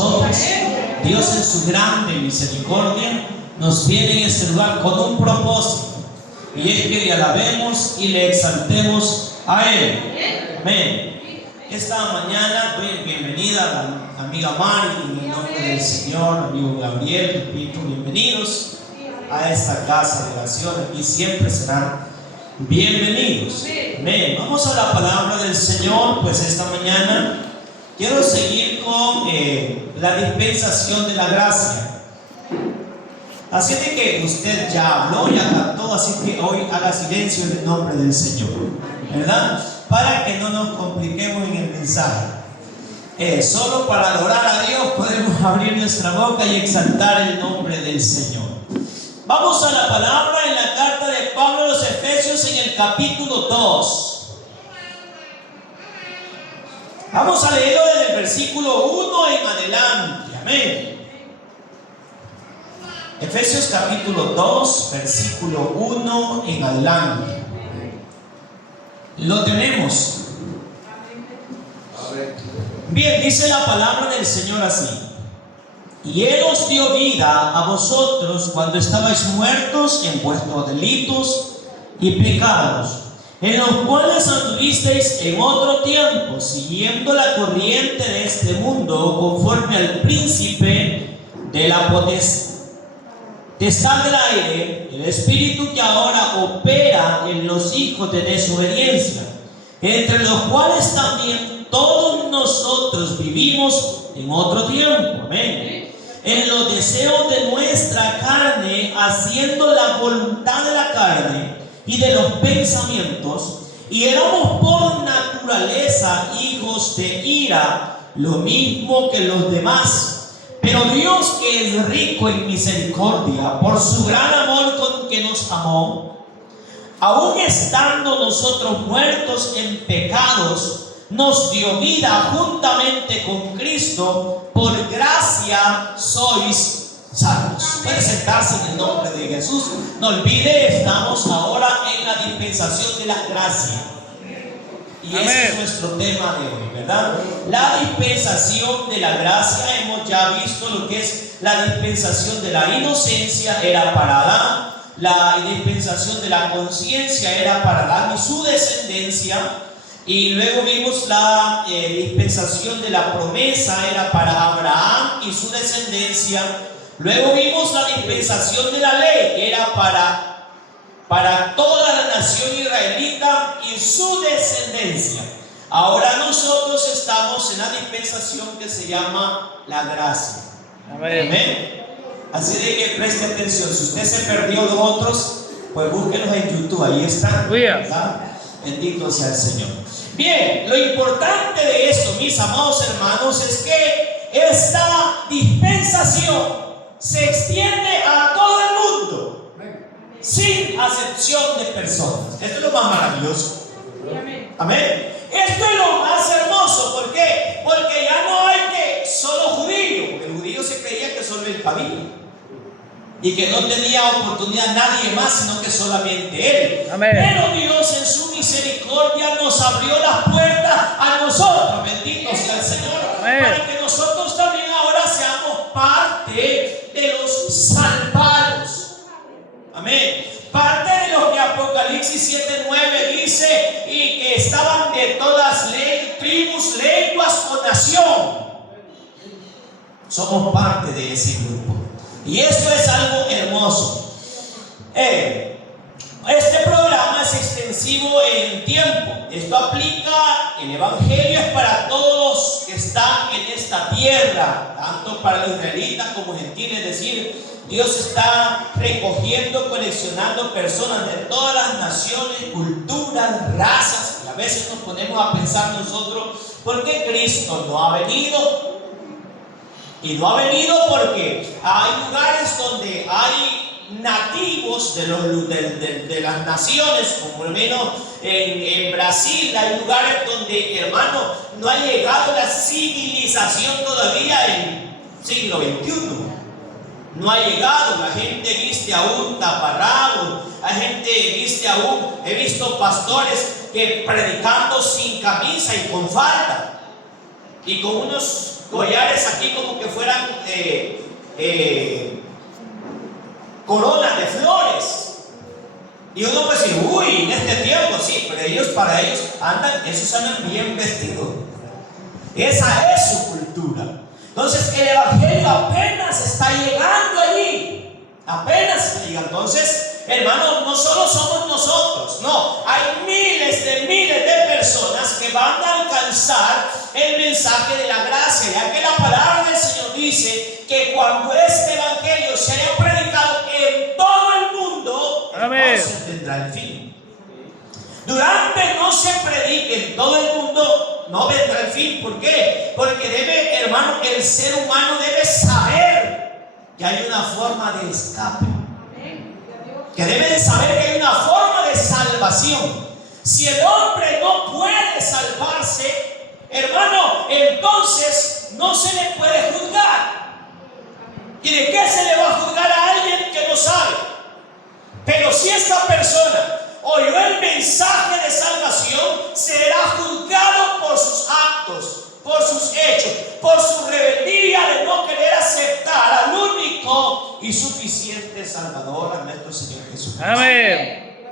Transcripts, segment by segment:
nosotros. Dios en su grande misericordia nos viene en este lugar con un propósito, y es que le alabemos y le exaltemos a Él. Amén. Esta mañana doy bienvenida a la amiga Mari, en el nombre del Señor, amigo Gabriel, repito, bienvenidos a esta casa de oración. Aquí siempre serán bienvenidos. Amén. Vamos a la palabra del Señor. Pues esta mañana quiero seguir con la dispensación de la gracia. Así de que usted ya habló, ya cantó, así que hoy haga silencio en el nombre del Señor, ¿verdad? Para que no nos compliquemos en el mensaje. Solo para adorar a Dios podemos abrir nuestra boca y exaltar el nombre del Señor. Vamos a la palabra en la carta de Pablo a los Efesios en el capítulo 2. Vamos a leerlo desde el versículo 1 en adelante. Amén. Efesios capítulo 2, versículo 1 en adelante. Lo tenemos. Bien, dice la palabra del Señor así: y Él os dio vida a vosotros cuando estabais muertos en vuestros delitos y pecados, en los cuales anduvisteis en otro tiempo, siguiendo la corriente de este mundo, conforme al príncipe de la potestad del aire, el espíritu que ahora opera en los hijos de desobediencia, entre los cuales también todos nosotros vivimos en otro tiempo. Amén. En los deseos de nuestra carne, haciendo la voluntad de la carne y de los pensamientos, y éramos por naturaleza hijos de ira, lo mismo que los demás. Pero Dios, que es rico en misericordia, por su gran amor con que nos amó, aun estando nosotros muertos en pecados, nos dio vida juntamente con Cristo. Por gracia sois salvos. Puede sentarse en el nombre de Jesús. No olvide, estamos ahora en la dispensación de la gracia. Y ese es nuestro tema de hoy, ¿verdad? La dispensación de la gracia. Hemos ya visto lo que es la dispensación de la inocencia, era para Adán. La dispensación de la conciencia era para Adán y su descendencia. Y luego vimos la dispensación de la promesa, era para Abraham y su descendencia. Luego vimos la dispensación de la ley, era para toda la nación israelita y su descendencia. Ahora nosotros estamos en la dispensación que se llama la gracia. Amén. Amén. Así de que preste atención. Si usted se perdió de otros, pues búsquenos en YouTube, ahí están, ¿verdad? Bendito sea el Señor. Bien, lo importante de esto, mis amados hermanos, es que esta dispensación se extiende a todo el mundo, sin acepción de personas. Esto es lo más maravilloso. Amén. Esto es lo más hermoso. ¿Por qué? Porque ya no hay que solo judío. El judío se creía que solo él cabía y que no tenía oportunidad nadie más, sino que solamente él. Amén. Pero Dios en su misericordia nos abrió las puertas a nosotros. Bendito sea el Señor. Amén. Para que nosotros también ahora seamos parte de los salvados. Amén. Parte de lo que Apocalipsis 7:9 dice, y que estaban de todas tribus, lenguas o nación. Somos parte de ese grupo. Y esto es algo hermoso. Este programa es extensivo en tiempo. Esto aplica, el evangelio es para todos que están en esta tierra, tanto para los israelitas como gentiles. Es decir, Dios está recogiendo, coleccionando personas de todas las naciones, culturas, razas. Y a veces nos ponemos a pensar nosotros, ¿por qué Cristo no ha venido? Y no ha venido porque hay lugares donde hay nativos de las naciones, como al menos en Brasil. Hay lugares donde, hermano, no ha llegado la civilización todavía en siglo XXI. No ha llegado, la gente viste aún taparrabos, la gente viste aún, he visto pastores que predicando sin camisa y con falda y con unos collares aquí como que fueran coronas de flores. Y uno puede decir, uy, en este tiempo sí, pero para ellos esos andan bien vestidos. Esa es su cultura. Entonces el evangelio apenas está llegando allí. Apenas está llegando. Entonces, hermanos, no solo somos nosotros, no, hay miles de personas que van a alcanzar el mensaje de la gracia, ya que la palabra del Señor dice que cuando este evangelio se haya predicado en todo el mundo, entonces tendrá el fin. Durante no se predique en todo el mundo, no vendrá el fin. ¿Por qué? Porque hermano, el ser humano debe saber que hay una forma de escape, que debe de saber que hay una forma de salvación. Si el hombre no puede salvarse, hermano, entonces no se le puede juzgar. ¿Y de qué se le va a juzgar a alguien que no sabe? Pero si esta persona oyó el mensaje de salvación, será juzgado por sus actos, por sus hechos, por su rebeldía de no querer aceptar al único y suficiente Salvador, a nuestro Señor Jesucristo. Amén.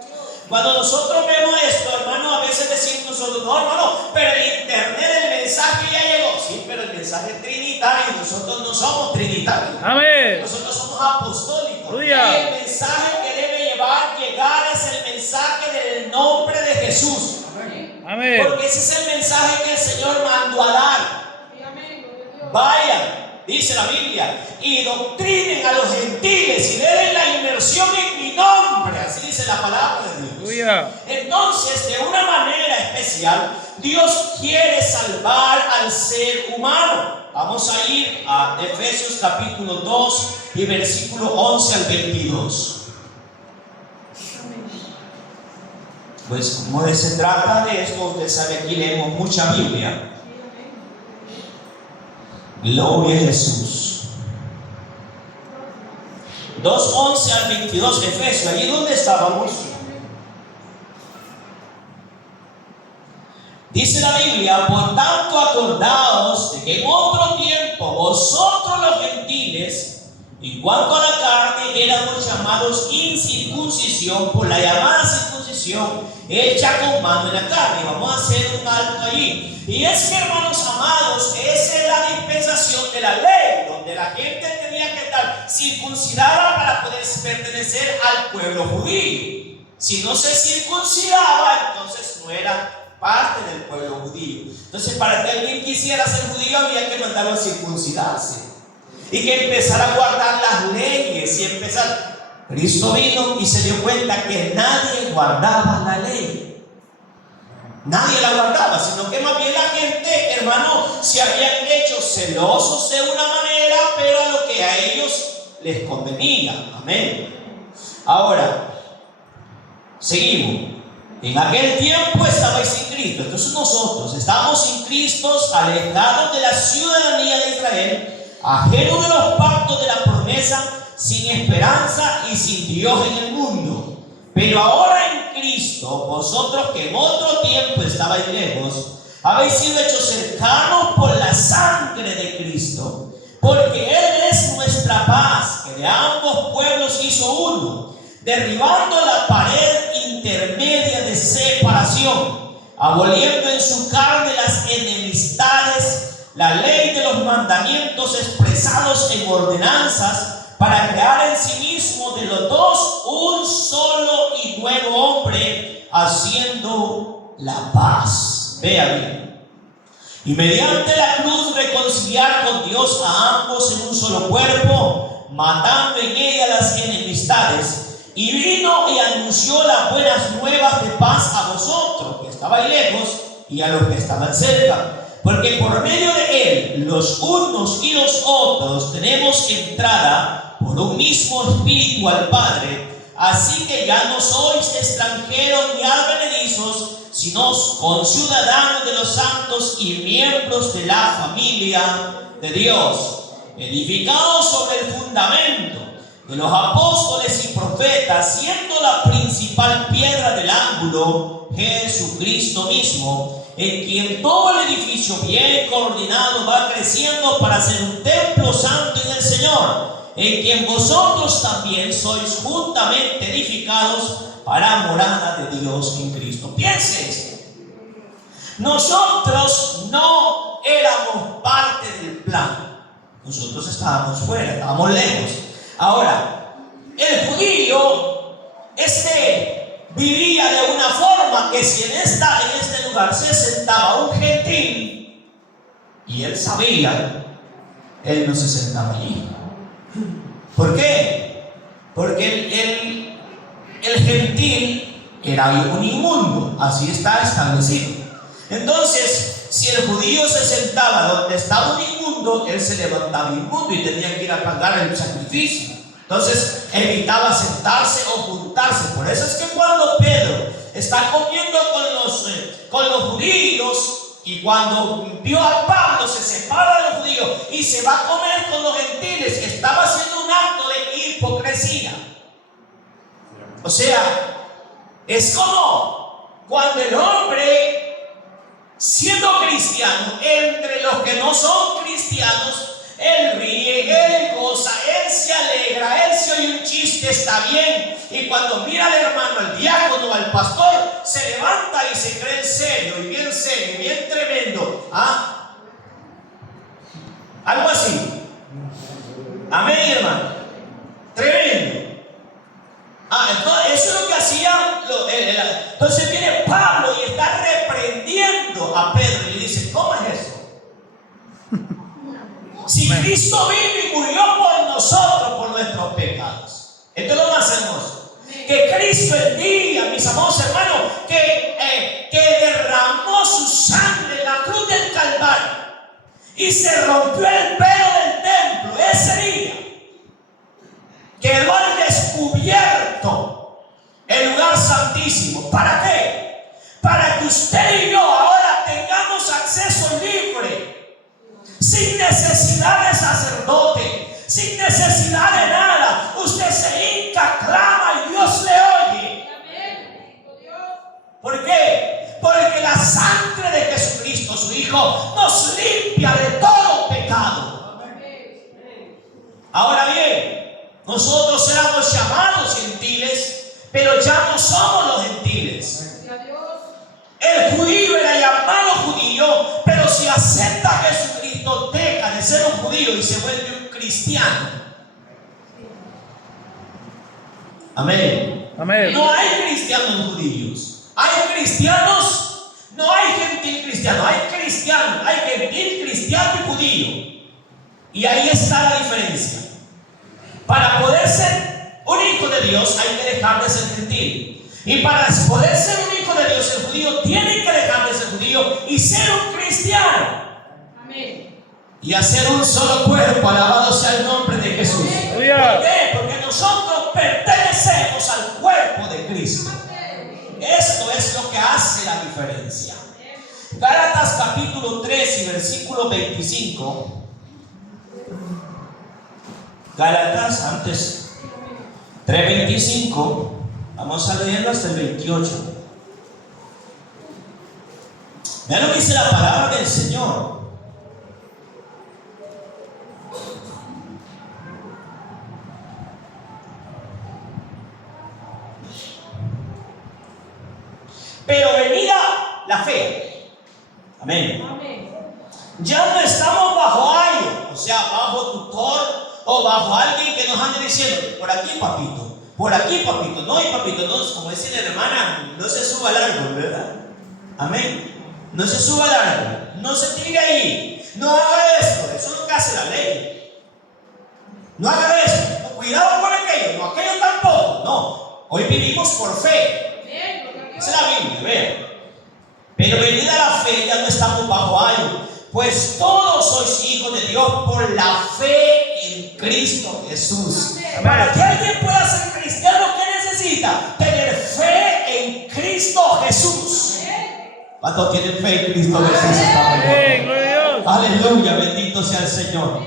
Cuando nosotros vemos esto, hermano, a veces decimos nosotros, no, hermano, pero el internet del mensaje ya llegó. Sí, pero el mensaje es trinitario, nosotros no somos trinitarios. Amén. Nosotros somos apostólicos. Aleluya. El mensaje que debe llegar es el mensaje del nombre de Jesús. Amén. Porque ese es el mensaje que el Señor mandó a dar. Vayan, dice la Biblia, y doctrinen a los gentiles y den la inmersión en mi nombre. Así dice la palabra de Dios. Aleluya. Entonces, de una manera especial, Dios quiere salvar al ser humano. Vamos a ir a Efesios capítulo 2 y versículo 11 al 22. Pues como se trata de esto, usted sabe, aquí leemos mucha Biblia. Gloria a Jesús. 2:11 al 22, Efesios, allí donde estábamos. Dice la Biblia: por tanto acordaos de que en otro tiempo vosotros los gentiles, en cuanto a la carne, éramos llamados incircuncisión por la llamada circuncisión hecha con mano en la carne. Vamos a hacer un alto allí. Y es que, hermanos amados, esa es la dispensación de la ley, donde la gente tenía que estar circuncidada para poder pertenecer al pueblo judío. Si no se circuncidaba, entonces no era parte del pueblo judío. Entonces, para que alguien quisiera ser judío, había que mandarlo a circuncidarse y que empezara a guardar las leyes y empezar. Cristo vino y se dio cuenta que nadie guardaba la ley. Nadie la guardaba, sino que más bien la gente, hermano, se habían hecho celosos de una manera, pero a lo que a ellos les convenía. Amén. Ahora, seguimos. En aquel tiempo estabais sin Cristo. Entonces nosotros estamos sin Cristo, alejados de la ciudadanía de Israel, ajenos de los pactos de la promesa, sin esperanza y sin Dios en el mundo. Pero ahora en Cristo, vosotros que en otro tiempo estabais lejos, habéis sido hechos cercanos por la sangre de Cristo, porque Él es nuestra paz, que de ambos pueblos hizo uno, derribando la pared intermedia de separación, aboliendo en su carne las enemistades, la ley de los mandamientos expresados en ordenanzas, para crear en sí mismo de los dos un solo y nuevo hombre, haciendo la paz. Vea bien. Y mediante la cruz reconciliar con Dios a ambos en un solo cuerpo, matando en ella las enemistades. Y vino y anunció las buenas nuevas de paz a vosotros que estabais lejos y a los que estaban cerca. Porque por medio de Él, los unos y los otros, tenemos entrada por un mismo espíritu al Padre. Así que ya no sois extranjeros ni advenedizos, sino conciudadanos de los santos y miembros de la familia de Dios, edificados sobre el fundamento de los apóstoles y profetas, siendo la principal piedra del ángulo Jesucristo mismo, en quien todo el edificio bien coordinado va creciendo para ser un templo santo en el Señor, en quien vosotros también sois juntamente edificados para morada de Dios en Cristo. Piense esto. Nosotros no éramos parte del plan. Nosotros estábamos fuera, estábamos lejos. Ahora, el judío, vivía de una forma que si en este lugar se sentaba un gentil y él sabía, él no se sentaba allí. ¿Por qué? Porque el gentil era un inmundo, así está establecido. Entonces, si el judío se sentaba donde estaba un inmundo, él se levantaba inmundo y tenía que ir a pagar el sacrificio. Entonces, evitaba sentarse o juntarse. Por eso es que cuando Pedro está comiendo con los judíos, y cuando vio a Pablo, se separa de los judíos y se va a comer con los gentiles, estaba haciendo un acto de hipocresía. O sea, es como cuando el hombre, siendo cristiano, entre los que no son cristianos, él ríe, él goza, él se alegra, él se oye un chiste, está bien. Y cuando mira al hermano, al diácono, al pastor, se levanta y se cree serio, y bien tremendo. Algo así. Amén, hermano. Tremendo. Entonces eso es lo que hacía. Entonces viene Pablo y está reprendiendo a Pedro y le dice: ¿cómo es eso? Si Cristo vino y murió por nosotros, por nuestros pecados. Esto es lo más hermoso. Que Cristo el día, mis amados hermanos, que derramó su sangre en la cruz del Calvario y se rompió el velo del templo ese día, quedó al descubierto el lugar santísimo. ¿Para qué? Para que usted y yo ahora tengamos acceso libre, sin necesidad de sacerdote, sin necesidad de nada. Usted se hinca, clama y Dios le oye. ¿Por qué? Porque la sangre de Jesucristo, su Hijo, nos limpia de todo pecado. Ahora bien, nosotros éramos llamados gentiles, pero ya no somos los gentiles. El judío era llamado judío, pero si acepta a Jesucristo, deja de ser un judío y se vuelve un cristiano. Amén. Amén. No hay cristianos judíos. Hay cristianos, no hay gentil cristiano. Hay cristianos, hay gentil cristiano y judío. Y ahí está la diferencia. Para poder ser un hijo de Dios hay que dejar de ser gentil. Y para poder ser un hijo de Dios, el judío tiene que dejar de ser judío y ser un cristiano. Amén. Y hacer un solo cuerpo. Alabado sea el nombre de Jesús. ¿Por qué? Porque nosotros pertenecemos al cuerpo de Cristo. Esto es lo que hace la diferencia. Gálatas capítulo 3 y versículo 25. Gálatas, antes 3:25. Vamos a leerlo hasta el 28. Vean lo que dice la palabra del Señor. Pero venida la fe. Amén. Ya no estamos bajo ayo, o sea, bajo tutor o bajo alguien que nos ande diciendo: por aquí, papito. Por aquí, papito. No, y papito, no, como dice la hermana, no se suba al árbol, ¿verdad? Amén. No se suba al árbol. No se tire ahí. No haga esto. Eso es lo que hace la ley. No haga eso. No, cuidado con aquello. No, aquello tampoco. No. Hoy vivimos por fe. Esa es la Biblia, vean. Pero venida la fe, ya no estamos bajo ayo, pues todos sois hijos de Dios por la fe en Cristo Jesús. Amén. Para que alguien pueda ser cristiano, ¿qué necesita? Tener fe en Cristo Jesús. ¿Cuántos tienen fe en Cristo Jesús? Aleluya, bendito sea el Señor.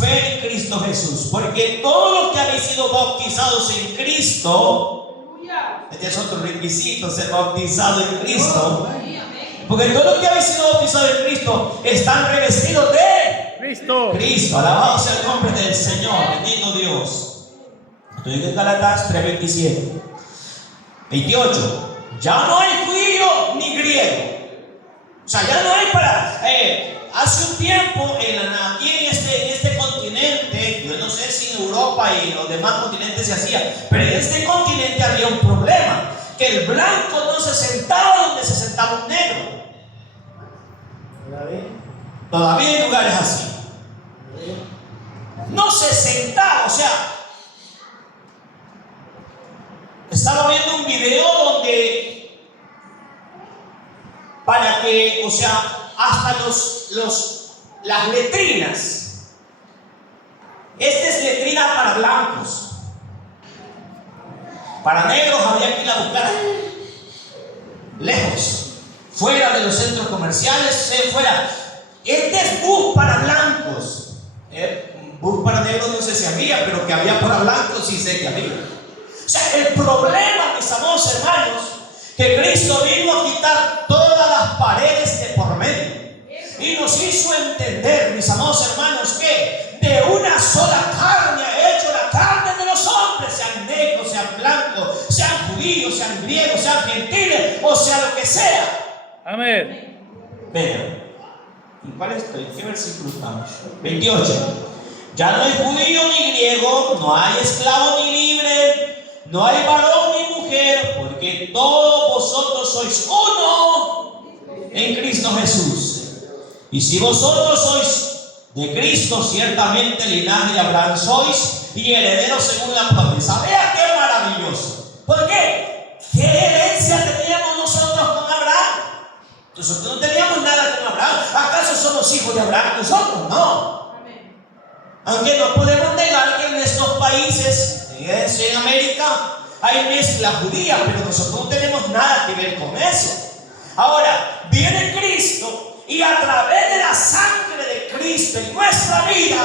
Fe en Cristo Jesús, porque todos los que habéis sido bautizados en Cristo, este es otro requisito, ser bautizado en Cristo. Porque todos los que habéis sido bautizados en Cristo están revestidos de Cristo. Cristo. Alabado sea el nombre del Señor. Bendito Dios. Estoy en Gálatas 3:27. 28. Ya no hay judío ni griego. O sea, ya no hay para... hace un tiempo, aquí en este continente, yo no sé si en Europa y en los demás continentes se hacía, pero en este continente había un problema, que el blanco no se sentaba donde se sentaba un negro. Todavía hay lugares así. No se sentaba, o sea, estaba viendo un video donde para que, o sea, hasta las letrinas. Esta es letrina para blancos. Para negros había que ir a buscar lejos, fuera de los centros comerciales, fuera. Este es bus para blancos. Bus para negros no sé si había, pero que había para blancos sí sé que había. O sea, el problema, mis amados hermanos, que Cristo vino a quitar todas las paredes de por medio y nos hizo entender, mis amados hermanos, que de una sola carne ha hecho la carne de los hombres, sean negros, sean blancos, sean judíos, sean griegos, sean gentiles, o sea lo que sea. Amén. Vean, ¿en cuál estoy? ¿En qué versículo estamos? 28. Ya no hay judío ni griego, no hay esclavo ni libre, no hay varón ni mujer, porque todos vosotros sois uno en Cristo Jesús. Y si vosotros sois de Cristo, ciertamente linaje de Abraham sois y herederos según la promesa. Vea qué maravilloso. ¿Por qué? ¿Qué herencia teníamos nosotros con Abraham? Nosotros no teníamos nada con Abraham. ¿Acaso somos hijos de Abraham? Nosotros no. Aunque no podemos negar que en estos países, en América, hay mezcla judía, pero nosotros no tenemos nada que ver con eso. Ahora, viene Cristo y a través de la sangre de Cristo en nuestra vida,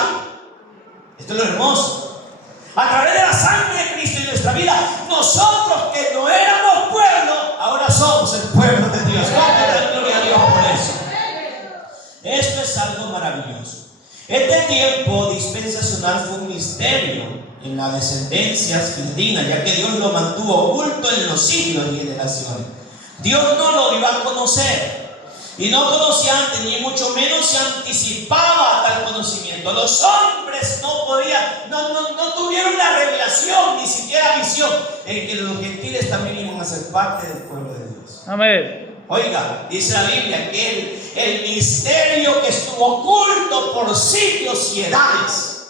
esto es lo hermoso, a través de la sangre de Cristo en nuestra vida, nosotros que no éramos pueblo, ahora somos el pueblo de Dios. Gloria a Dios por eso. Esto es algo maravilloso. Este tiempo dispensacional fue un misterio en la descendencia filindina, ya que Dios lo mantuvo oculto en los siglos y generaciones. Dios no lo iba a conocer y no conocía antes, ni mucho menos se anticipaba a tal conocimiento. Los hombres no podían, no tuvieron la revelación, ni siquiera visión, en que los gentiles también iban a ser parte del pueblo de Dios. Amén. Oiga, dice la Biblia que el misterio que estuvo oculto por siglos y edades,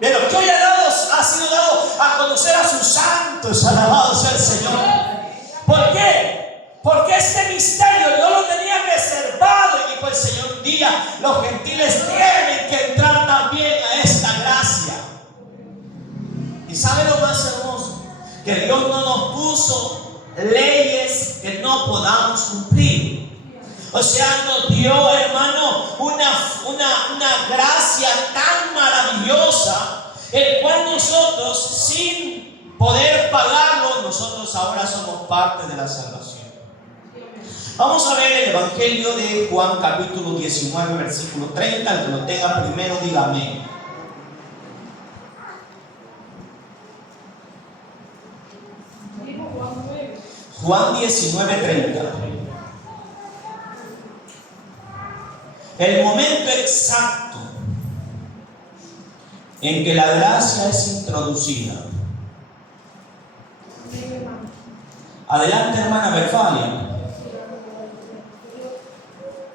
pero que hoy ha sido dado a conocer a sus santos, alabado sea el Señor. ¿Por qué? Porque este misterio Dios lo tenía reservado y dijo el Señor un día, los gentiles tienen que entrar también a esta gracia. ¿Y sabe lo más hermoso? Que Dios no nos puso leyes que no podamos cumplir. O sea, nos dio, hermano, una gracia tan maravillosa, el cual nosotros, sin poder pagarlo, nosotros ahora somos parte de la salvación. Vamos a ver el Evangelio de Juan, capítulo 19, versículo 30. El que lo tenga primero, diga amén. Juan 19:30. El momento exacto en que la gracia es introducida. Adelante, hermana Berfalia.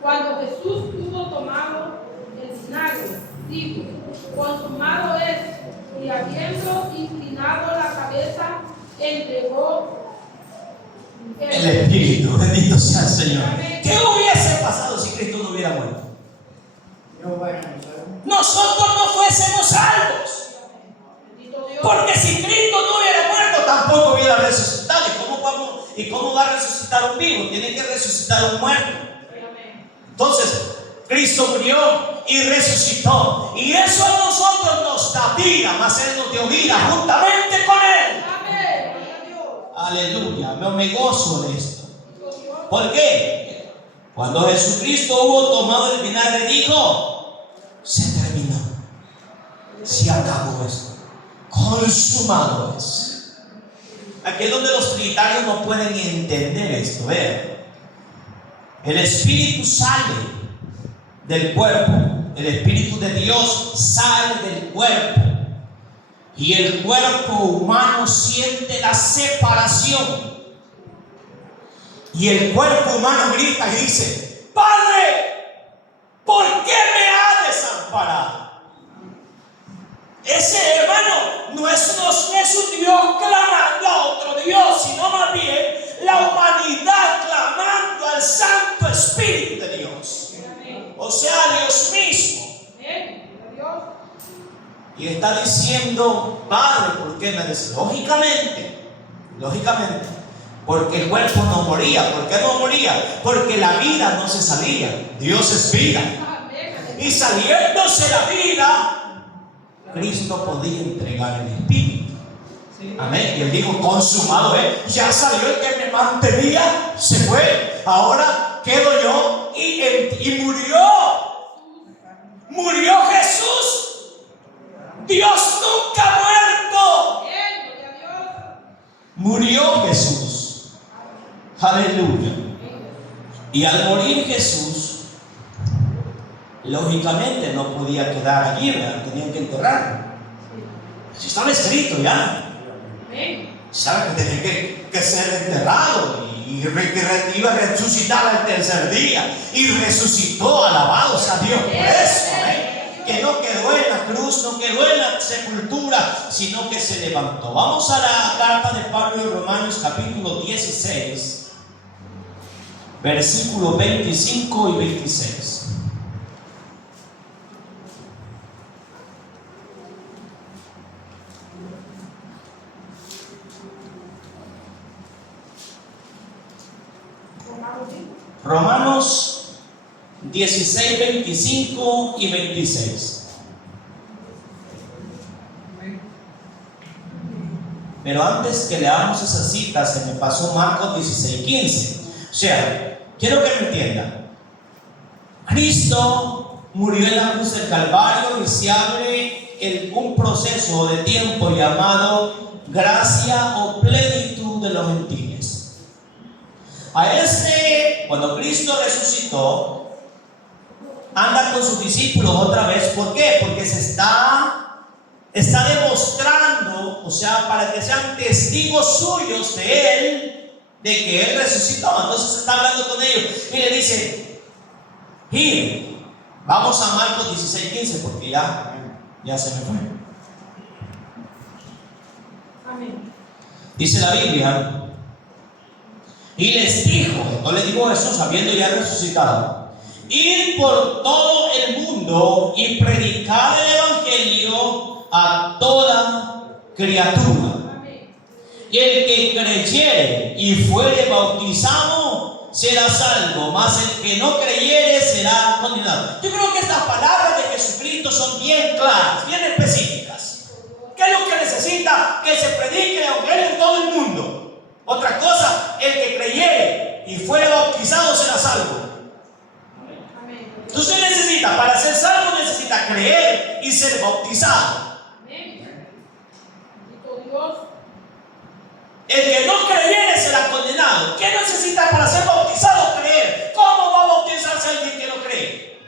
Cuando Jesús hubo tomado el vinagre, dijo: consumado es, y habiendo inclinado la cabeza, entregó el Espíritu. Bendito sea el Señor. ¿Qué hubiese pasado si Cristo no hubiera muerto? Nosotros no fuésemos salvos. Porque si Cristo no hubiera muerto, tampoco hubiera resucitado. ¿Y cómo va a resucitar un vivo? Tiene que resucitar un muerto. Entonces, Cristo murió y resucitó. Y eso a nosotros nos da vida, más Él nos dio vida juntamente con Él. Aleluya, me gozo de esto. ¿Por qué? Cuando Jesucristo hubo tomado el vinagre, dijo: se terminó, se acabó esto, consumado es. Aquí es donde los trinitarios no pueden entender esto. Vean, el espíritu sale del cuerpo, el espíritu de Dios sale del cuerpo, y el cuerpo humano siente la separación. Y el cuerpo humano grita y dice: Padre, ¿por qué me ha desamparado? Ese hermano no es un Dios clamando a otro Dios, sino más bien la humanidad clamando al Santo Espíritu de Dios. O sea, Dios mismo. Y está diciendo: Padre, ¿por qué me desamparado? Lógicamente, porque el cuerpo no moría. ¿Por qué no moría? Porque la vida no se salía. Dios es vida. Y saliéndose la vida, Cristo podía entregar el Espíritu. Amén. Y él dijo: consumado es. Ya salió el que me mantenía, se fue. Ahora quedo yo. Y murió. Murió Jesús. Dios nunca ha muerto. Murió Jesús. Aleluya. Y al morir Jesús, lógicamente no podía quedar allí, ¿verdad? Tenían que enterrarlo. Así estaba escrito ya. Sabe que tenía que ser enterrado y que iba a resucitar al tercer día. Y resucitó, alabados a Dios por eso. Que no quedó en la cruz, no quedó en la sepultura, sino que se levantó. Vamos a la carta de Pablo en Romanos capítulo 16. Versículos 25 y 26. Romanos 16, 25 y 26. Pero antes que leamos esa cita, se me pasó Marcos 16, 15. O sea, quiero que me entiendan. Cristo murió en la cruz del Calvario y se abre un proceso de tiempo llamado gracia o plenitud de los gentiles. Cuando Cristo resucitó, anda con sus discípulos otra vez. ¿Por qué? Porque se está demostrando, o sea, para que sean testigos suyos de Él, de que Él resucitó. Entonces está hablando con ellos y le dice: vamos a Marcos 16, 15, porque ya se me fue. Amén. Dice la Biblia: y les dijo, no le digo Jesús habiendo ya resucitado: ir por todo el mundo y predicar el evangelio a toda criatura. Y el que creyere y fuere bautizado será salvo, mas el que no creyere será condenado. Yo creo que estas palabras de Jesucristo son bien claras, bien específicas. ¿Qué es lo que necesita? Que se predique el evangelio en todo el mundo. Otra cosa, el que creyere y fuere bautizado será salvo. Entonces necesita, para ser salvo necesita creer y ser bautizado. El que no creyere será condenado. ¿Qué necesita para ser bautizado? Creer. ¿Cómo va a bautizarse alguien que no cree?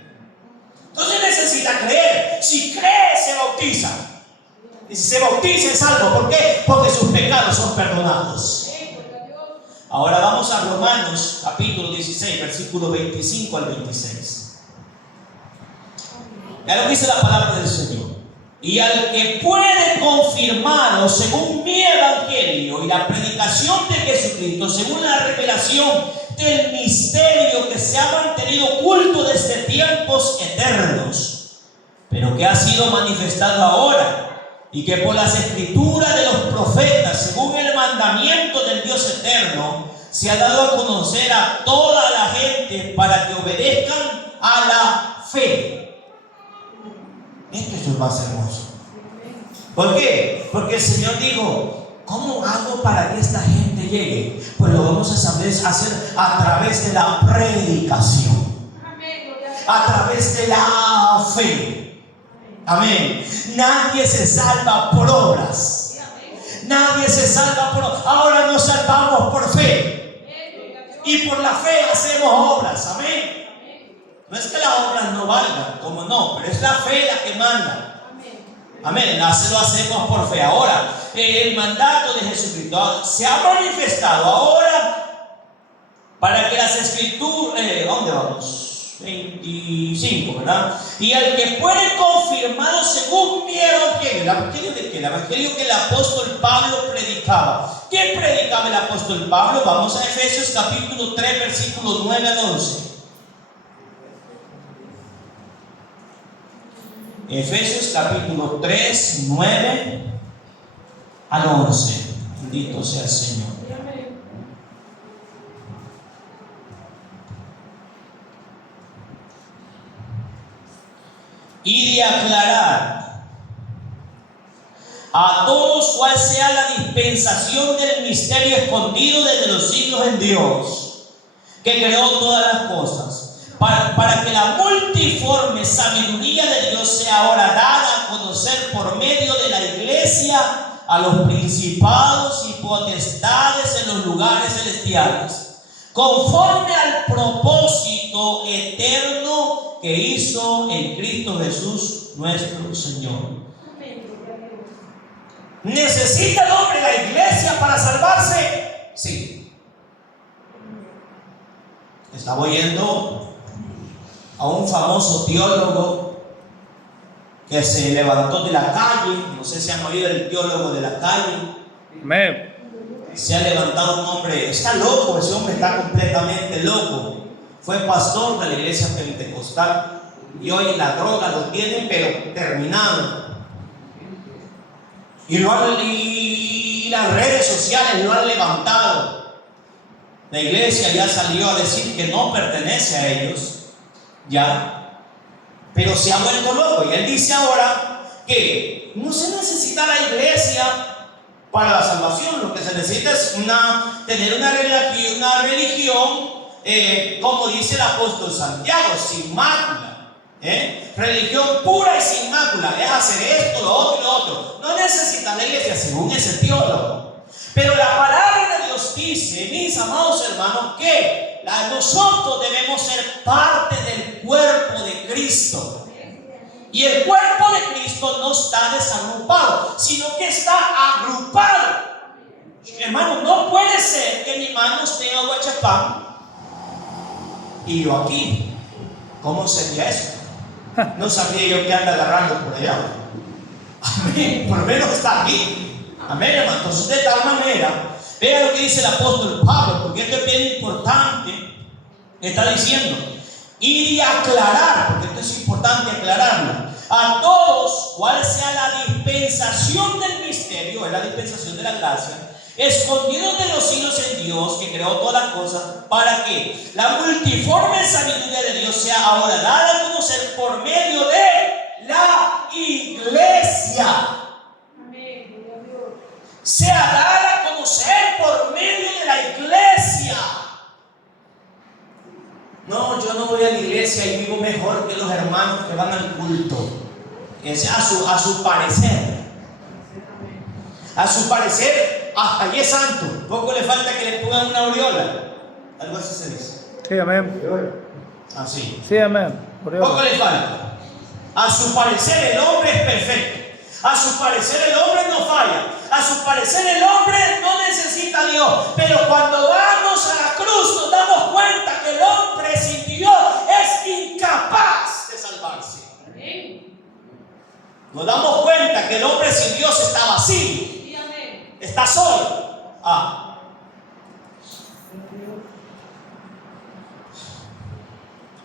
Entonces necesita creer. Si cree, se bautiza. Y si se bautiza es salvo. ¿Por qué? Porque sus pecados son perdonados. Ahora vamos a Romanos capítulo 16, versículo 25 al 26. Ya lo dice la palabra del Señor: y al que puede confirmaros según mi evangelio y la predicación de Jesucristo, según la revelación del misterio que se ha mantenido oculto desde tiempos eternos, pero que ha sido manifestado ahora, y que por las escrituras de los profetas, según el mandamiento del Dios eterno, se ha dado a conocer a toda la gente para que obedezcan a la fe. Esto es más hermoso. ¿Por qué? Porque el Señor dijo: ¿cómo hago para que esta gente llegue? Pues lo vamos a hacer a través de la predicación, a través de la fe. Amén. Nadie se salva por obras. Nadie se salva por obras. Ahora nos salvamos por fe. Y por la fe hacemos obras. Amén. No es que las obras no valgan, como no, pero es la fe la que manda. Amén, lo hacemos por fe. Ahora, el mandato de Jesucristo se ha manifestado ahora para que las escrituras, ¿dónde vamos? 25, ¿verdad? Y al que fuere confirmado según vieron que el evangelio de qué, el evangelio que el apóstol Pablo predicaba. ¿Qué predicaba el apóstol Pablo? Vamos a Efesios capítulo 3, versículos 9 al 11. Efesios capítulo 3, 9 al 11. Bendito sea el Señor. Y de aclarar a todos cuál sea la dispensación del misterio escondido desde los siglos en Dios, que creó todas las cosas, para que la multiforme sabiduría de Dios sea ahora dada a conocer por medio de la iglesia a los principados y potestades en los lugares celestiales, conforme al propósito eterno que hizo en Cristo Jesús nuestro Señor. ¿Necesita el hombre la iglesia para salvarse? Sí. Estaba oyendo a un famoso teólogo que se levantó de la calle. No sé si han oído el teólogo de la calle. Amén. Se ha levantado un hombre, está loco, ese hombre está completamente loco. Fue pastor de la iglesia pentecostal y hoy la droga lo tiene pero terminado. Y las redes sociales lo han levantado. La iglesia ya salió a decir que no pertenece a ellos. Ya, pero se ha vuelto loco y él dice ahora que no se necesita la iglesia para la salvación. Lo que se necesita es tener una religión, como dice el apóstol Santiago, sin mácula, religión pura y sin mácula, es hacer esto, lo otro y lo otro. No necesita la iglesia según ese teólogo, pero la palabra de Dios dice, mis amados hermanos, que nosotros debemos ser parte del cuerpo de Cristo. Y el cuerpo de Cristo no está desagrupado, sino que está agrupado. Hermano, no puede ser que mi mano esté en Aguachapán y yo aquí. ¿Cómo sería eso? No sabía yo que anda agarrando por allá. Amén, por lo menos está aquí. Amén, hermano. Entonces, de tal manera, vea lo que dice el apóstol Pablo, porque esto es bien importante. Está diciendo, y de aclarar, porque esto es importante aclararlo, a todos cuál sea la dispensación del misterio, es la dispensación de la gracia, escondidos de los siglos en Dios, que creó todas las cosas, para que la multiforme sabiduría de Dios sea ahora dada a conocer por medio de la iglesia. Sea dada a conocer por medio de la iglesia. No, yo no voy a la iglesia y vivo mejor que los hermanos que van al culto. Que sea a su parecer. A su parecer, hasta allí es santo. Poco le falta que le pongan una aureola. Algo así se dice. Sí, amén. Así. Sí, amén. Poco le falta. A su parecer el hombre es perfecto. A su parecer el hombre no falla. A su parecer el hombre no necesita a Dios. Pero cuando vamos a la cruz nos damos cuenta que el hombre sin Dios es incapaz de salvarse. Nos damos cuenta que el hombre sin Dios está vacío. Está solo.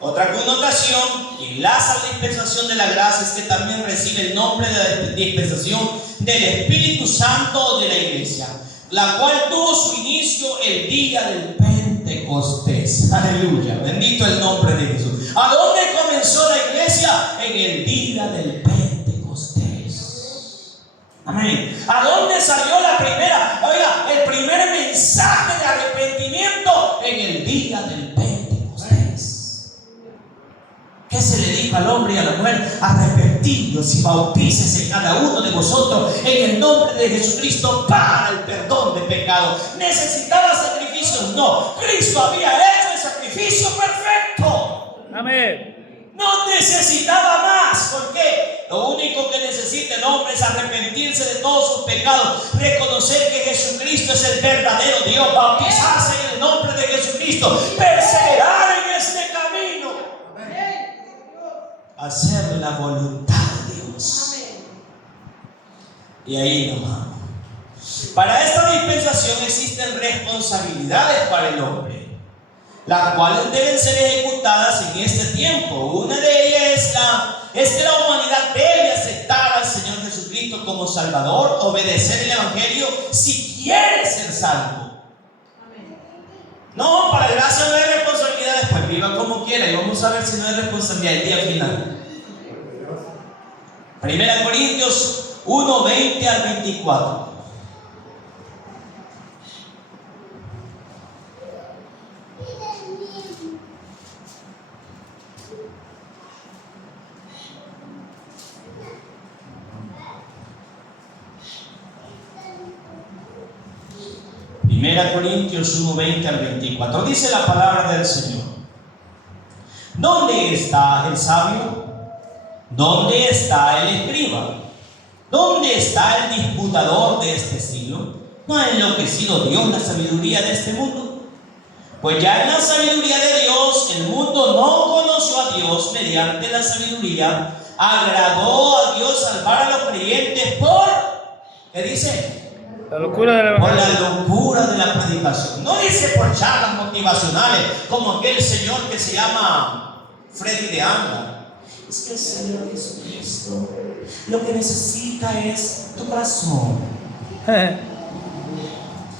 Otra connotación y enlaza la dispensación de la gracia es que también recibe el nombre de la dispensación del Espíritu Santo de la iglesia, la cual tuvo su inicio el día del Pentecostés. Aleluya, bendito el nombre de Jesús. ¿A dónde comenzó la iglesia? En el día del Pentecostés. Amén. ¿A dónde salió la primera? dijo al hombre y a la mujer: arrepentidos y bautícese cada uno de vosotros en el nombre de Jesucristo para el perdón de pecados. ¿Necesitaba sacrificios? No. Cristo había hecho el sacrificio perfecto. Amén. No necesitaba más. ¿Por qué? Lo único que necesita el hombre es arrepentirse de todos sus pecados, reconocer que Jesucristo es el verdadero Dios, bautizarse en el nombre de Jesucristo, perseverar en este camino, hacer la voluntad de Dios. Y ahí nos vamos. Para esta dispensación existen responsabilidades para el hombre, las cuales deben ser ejecutadas en este tiempo. Una de ellas es que la humanidad debe aceptar al Señor Jesucristo como Salvador, obedecer el Evangelio si quiere ser salvo. No, para gracia no hay responsabilidades, pues viva como quiera, y vamos a ver si no hay responsabilidad el día final. 1 Corintios 1, 20 al 24. Primera Corintios 1, 20 al 24. Dice la palabra del Señor: ¿dónde está el sabio? ¿Dónde está el escriba? ¿Dónde está el disputador de este siglo? ¿No ha enloquecido Dios la sabiduría de este mundo? Pues ya en la sabiduría de Dios el mundo no conoció a Dios. Mediante la sabiduría agradó a Dios salvar a los creyentes por, ¿qué dice? La locura de la Por la locura de la predicación. No dice por charlas motivacionales como aquel señor que se llama Freddy de Anda. Es que el Señor Jesucristo lo que necesita es tu corazón.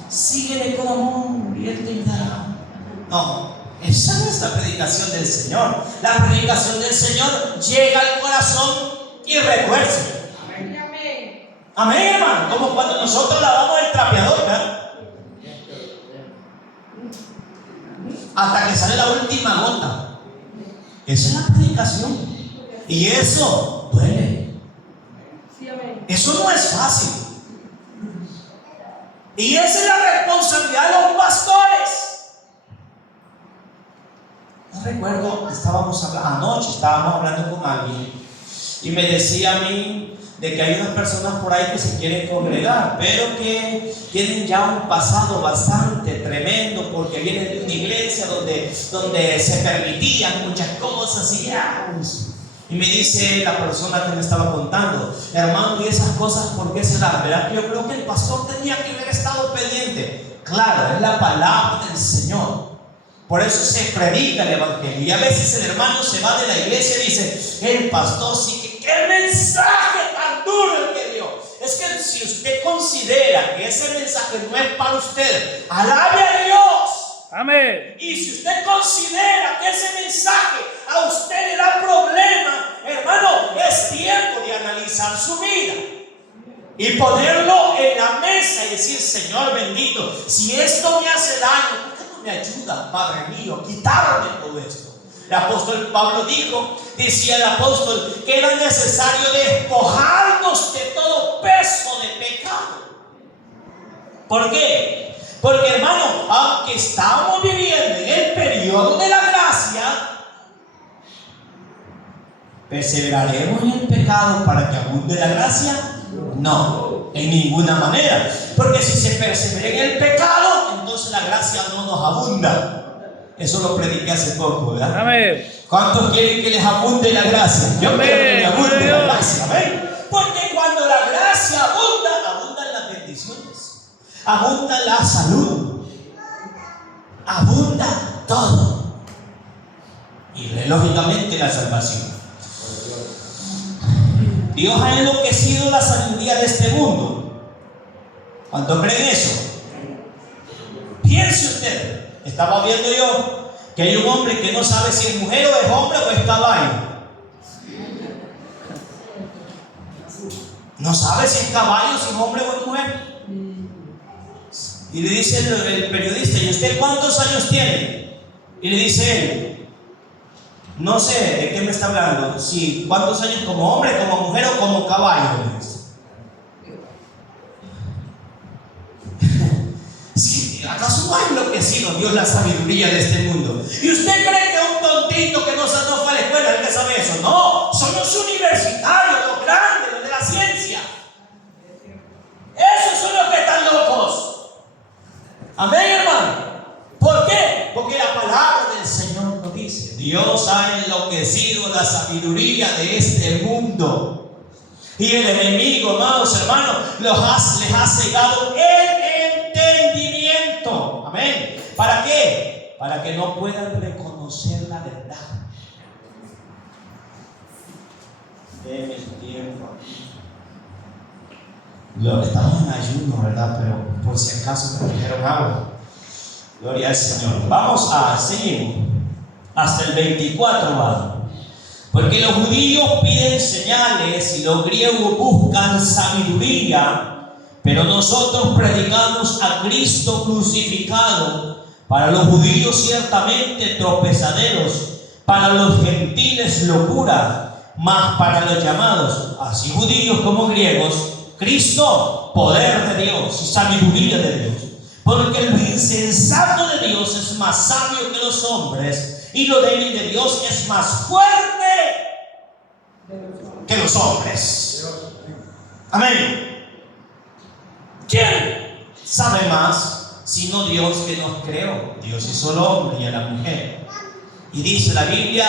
Síguele con amor y Él te dará. No, esa no es la predicación del Señor. La predicación del Señor llega al corazón y refuerza. Amén, hermano. Como cuando nosotros lavamos el trapeador, ¿verdad? Hasta que sale la última gota. Esa es la predicación. Y eso duele. Eso no es fácil. Y esa es la responsabilidad de los pastores. No recuerdo, anoche estábamos hablando con alguien y me decía a mí de que hay unas personas por ahí que se quieren congregar, pero que tienen ya un pasado bastante tremendo, porque vienen de una iglesia donde se permitían muchas cosas y me dice la persona que me estaba contando: hermano, ¿y esas cosas por qué se dan? ¿Verdad que yo creo que el pastor tenía que haber estado pendiente? Claro, es la palabra del Señor. Por eso se predica el Evangelio. Y a veces el hermano se va de la iglesia y dice: el pastor sí que, qué mensaje tan duro el que dio. Es que si usted considera que ese mensaje no es para usted, alabe a Dios. Amén. Y si usted considera que ese mensaje a usted le da problema, hermano, es tiempo de analizar su vida y ponerlo en la mesa y decir: Señor bendito, si esto me hace daño, ¿por qué no me ayuda, Padre mío, a quitarme todo esto? El apóstol Pablo decía el apóstol, que era necesario despojarnos de todo peso de pecado. ¿Por qué? Porque, hermano, aunque estamos viviendo en el periodo de la gracia, ¿perseveraremos en el pecado para que abunde la gracia? No, en ninguna manera. Porque si se persevera en el pecado, entonces la gracia no nos abunda. Eso lo prediqué hace poco, ¿verdad? Amén. ¿Cuántos quieren que les abunde la gracia? Yo quiero que les abunde la gracia. ¿Ven? Porque cuando la gracia abunda, abundan las bendiciones, abunda la salud, abunda todo. Y lógicamente la salvación. Dios ha enloquecido la sabiduría de este mundo. ¿Cuántos creen eso? Piense usted. Estaba viendo yo que hay un hombre que no sabe si es mujer o es hombre o es caballo. No sabe si es caballo, si es hombre o es mujer. Y le dice el periodista: ¿y usted cuántos años tiene? Y le dice él: No sé de qué me está hablando. Si, ¿cuántos años como hombre, como mujer o como caballo? ¿Acaso no ha enloquecido Dios la sabiduría de este mundo? ¿Y usted cree que un tontito que no fue a la escuela es que sabe eso? No, son los universitarios, los grandes, los de la ciencia. Esos son los que están locos. Amén, hermano. ¿Por qué? Porque la palabra del Señor lo dice. Dios ha enloquecido la sabiduría de este mundo. Y el enemigo, amados hermanos, les ha cegado el entendimiento. Amén. ¿Para qué? Para que no puedan reconocer la verdad. Deme el tiempo aquí. Estamos en ayuno, ¿verdad? Pero por si acaso me dijeron agua. Gloria al Señor. Vamos a seguir hasta el 24, ¿vale? Porque los judíos piden señales y los griegos buscan sabiduría, pero nosotros predicamos a Cristo crucificado, para los judíos ciertamente tropezaderos, para los gentiles locura, mas para los llamados, así judíos como griegos, Cristo, poder de Dios y sabiduría de Dios. Porque lo insensato de Dios es más sabio que los hombres, y lo débil de Dios es más fuerte que los hombres. Amén. ¿Quién sabe más sino Dios que nos creó? Dios hizo al hombre y a la mujer. Y dice la Biblia,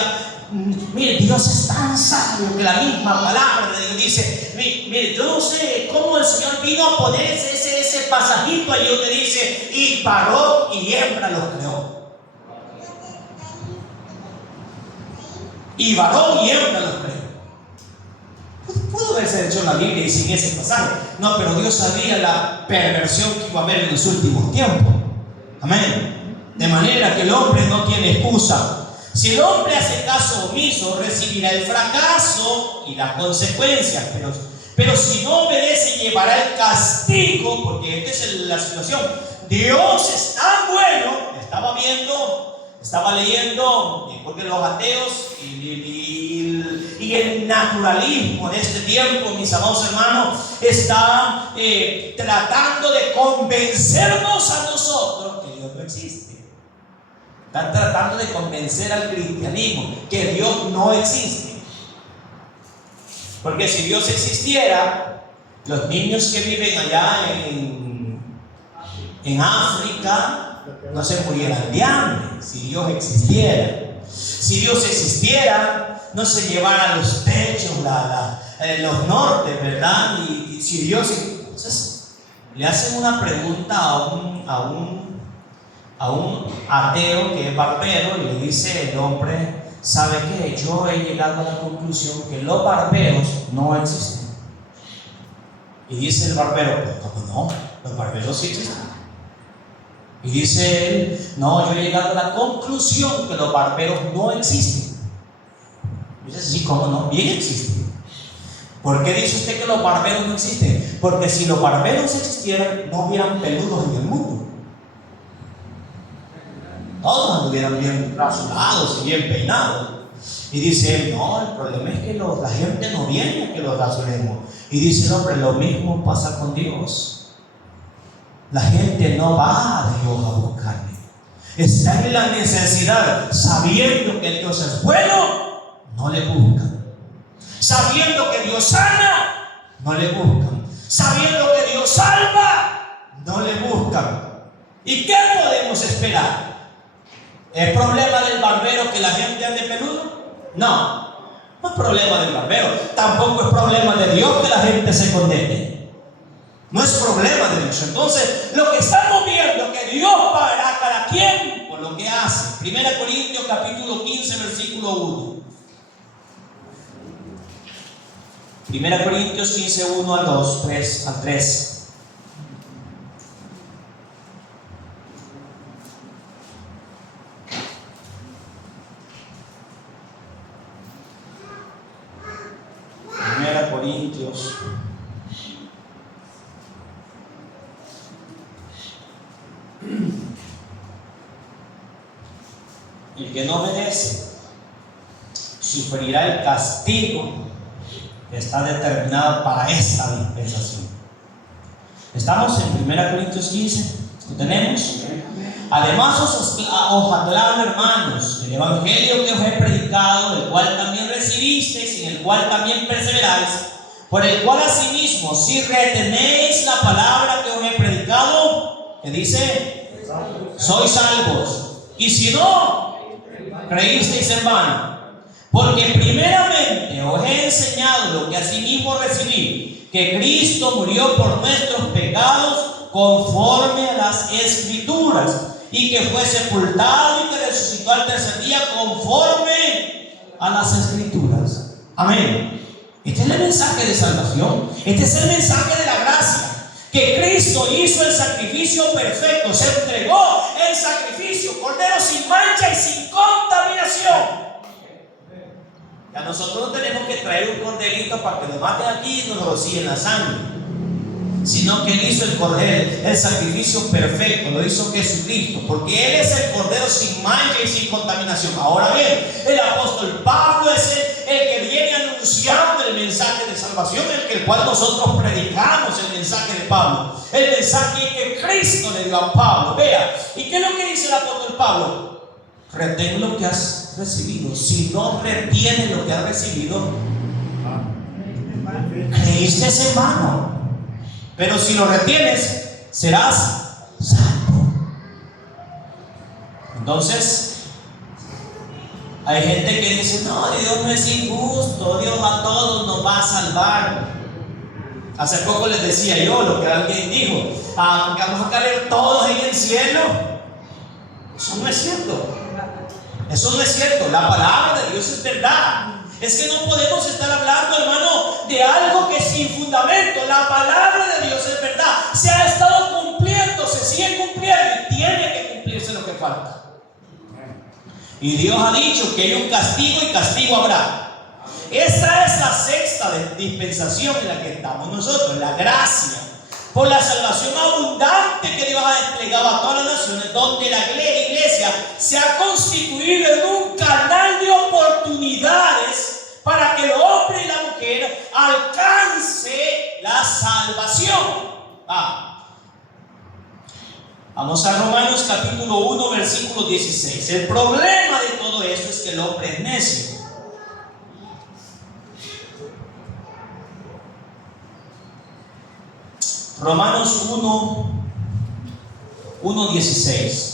mire, Dios es tan sabio que la misma palabra de Dios dice, mire, yo no sé cómo el Señor vino a poner ese pasajito allí donde dice, y varón y hembra los creó. Y varón y hembra los creó. Pudo haberse hecho en la Biblia y sin ese pasaje. No, pero Dios sabía la perversión que iba a haber en los últimos tiempos. Amén. De manera que el hombre no tiene excusa. Si el hombre hace caso omiso, recibirá el fracaso y las consecuencias. Pero si no obedece, llevará el castigo, porque esta es la situación. Dios es tan bueno. Estaba leyendo, porque los ateos y el naturalismo de este tiempo, mis amados hermanos, están tratando de convencernos a nosotros que Dios no existe. Están tratando de convencer al cristianismo que Dios no existe. Porque si Dios existiera, los niños que viven allá en África no se murieran de hambre. Si Dios existiera, no se llevaran los techos, los nortes, ¿verdad? Y si Dios, entonces le hacen una pregunta a un ateo que es barbero y le dice el hombre, ¿sabe qué? Yo he llegado a la conclusión que los barberos no existen. Y dice el barbero, pues ¿cómo no? Los barberos sí existen. Y dice él, no, yo he llegado a la conclusión que los barberos no existen. Y dice, sí, ¿cómo no? Bien existen. ¿Por qué dice usted que los barberos no existen? Porque si los barberos existieran, no hubieran peludos en el mundo. Todos anduvieran bien rasurados y bien peinados. Y dice él, no, el problema es que la gente no viene a que los rasuremos. Y dice el hombre, lo mismo pasa con Dios. La gente no va a Dios a buscarle. Está en la necesidad, sabiendo que Dios es bueno, no le buscan. Sabiendo que Dios sana, no le buscan. Sabiendo que Dios salva, no le buscan. ¿Y qué podemos esperar? ¿Es problema del barbero que la gente ande peludo? No es problema del barbero. Tampoco es problema de Dios que la gente se condene. No es problema de Dios. Entonces, lo que estamos viendo es que Dios pagará a cada quien por lo que hace. 1 Corintios capítulo 15, versículo 1. 1 Corintios 15, 1 al 2, 3 al 3. Corintios el que no obedece sufrirá el castigo que está determinado para esta dispensación. Estamos en 1 Corintios 15, ¿lo tenemos? Además os aclaro, hermanos, el evangelio que os he predicado, el cual también recibisteis, en el cual también perseveráis, por el cual asimismo, si retenéis la palabra que os he predicado, ¿qué dice? Sois salvos. Y si no, creísteis en vano. Porque primeramente os he enseñado lo que asimismo recibí, que Cristo murió por nuestros pecados conforme a las Escrituras, y que fue sepultado y que resucitó al tercer día conforme a las Escrituras. Amén. Este es el mensaje de salvación. Este es el mensaje de la gracia. Que Cristo hizo el sacrificio perfecto, se entregó el sacrificio, cordero sin mancha y sin contaminación. Ya nosotros no tenemos que traer un corderito para que lo maten aquí y nos rocíen la sangre, sino que Él hizo el cordero, el sacrificio perfecto, lo hizo Jesucristo, porque Él es el cordero sin mancha y sin contaminación. Ahora bien, el apóstol Pablo es el que viene anunciando el mensaje de salvación, el cual nosotros predicamos, el mensaje de Pablo, el mensaje que Cristo le dio a Pablo. Vea, ¿y qué es lo que dice el apóstol Pablo? Retén lo que has recibido. Si no retienes lo que has recibido, creíste en vano. Pero si lo retienes, serás salvo. Entonces, hay gente que dice: no, Dios no es injusto, Dios a todos nos va a salvar. Hace poco les decía yo lo que alguien dijo: que vamos a caer todos en el cielo. Eso no es cierto. Eso no es cierto. La palabra de Dios es verdad. Es que no podemos estar hablando, hermano, de algo que es sin fundamento. La palabra de Dios es verdad. Se ha estado cumpliendo, se sigue cumpliendo y tiene que cumplirse lo que falta. Y Dios ha dicho que hay un castigo y castigo habrá. Esta es la sexta dispensación en la que estamos nosotros, la gracia, por la salvación abundante que Dios ha desplegado a todas las naciones, donde la iglesia se ha constituido en un canal de oportunidades para que el hombre y la mujer alcance la salvación. Vamos a Romanos capítulo 1, versículo 16. El problema de todo esto es que el hombre es necio. Romanos 1:16.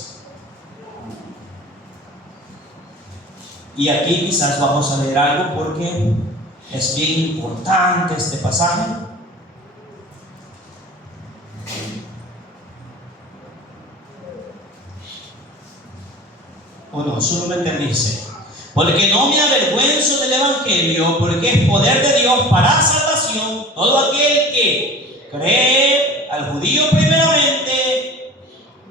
Y aquí quizás vamos a leer algo porque es bien importante este pasaje. Bueno, solamente dice: porque no me avergüenzo del evangelio, porque es poder de Dios para salvación todo aquel que cree, al judío primeramente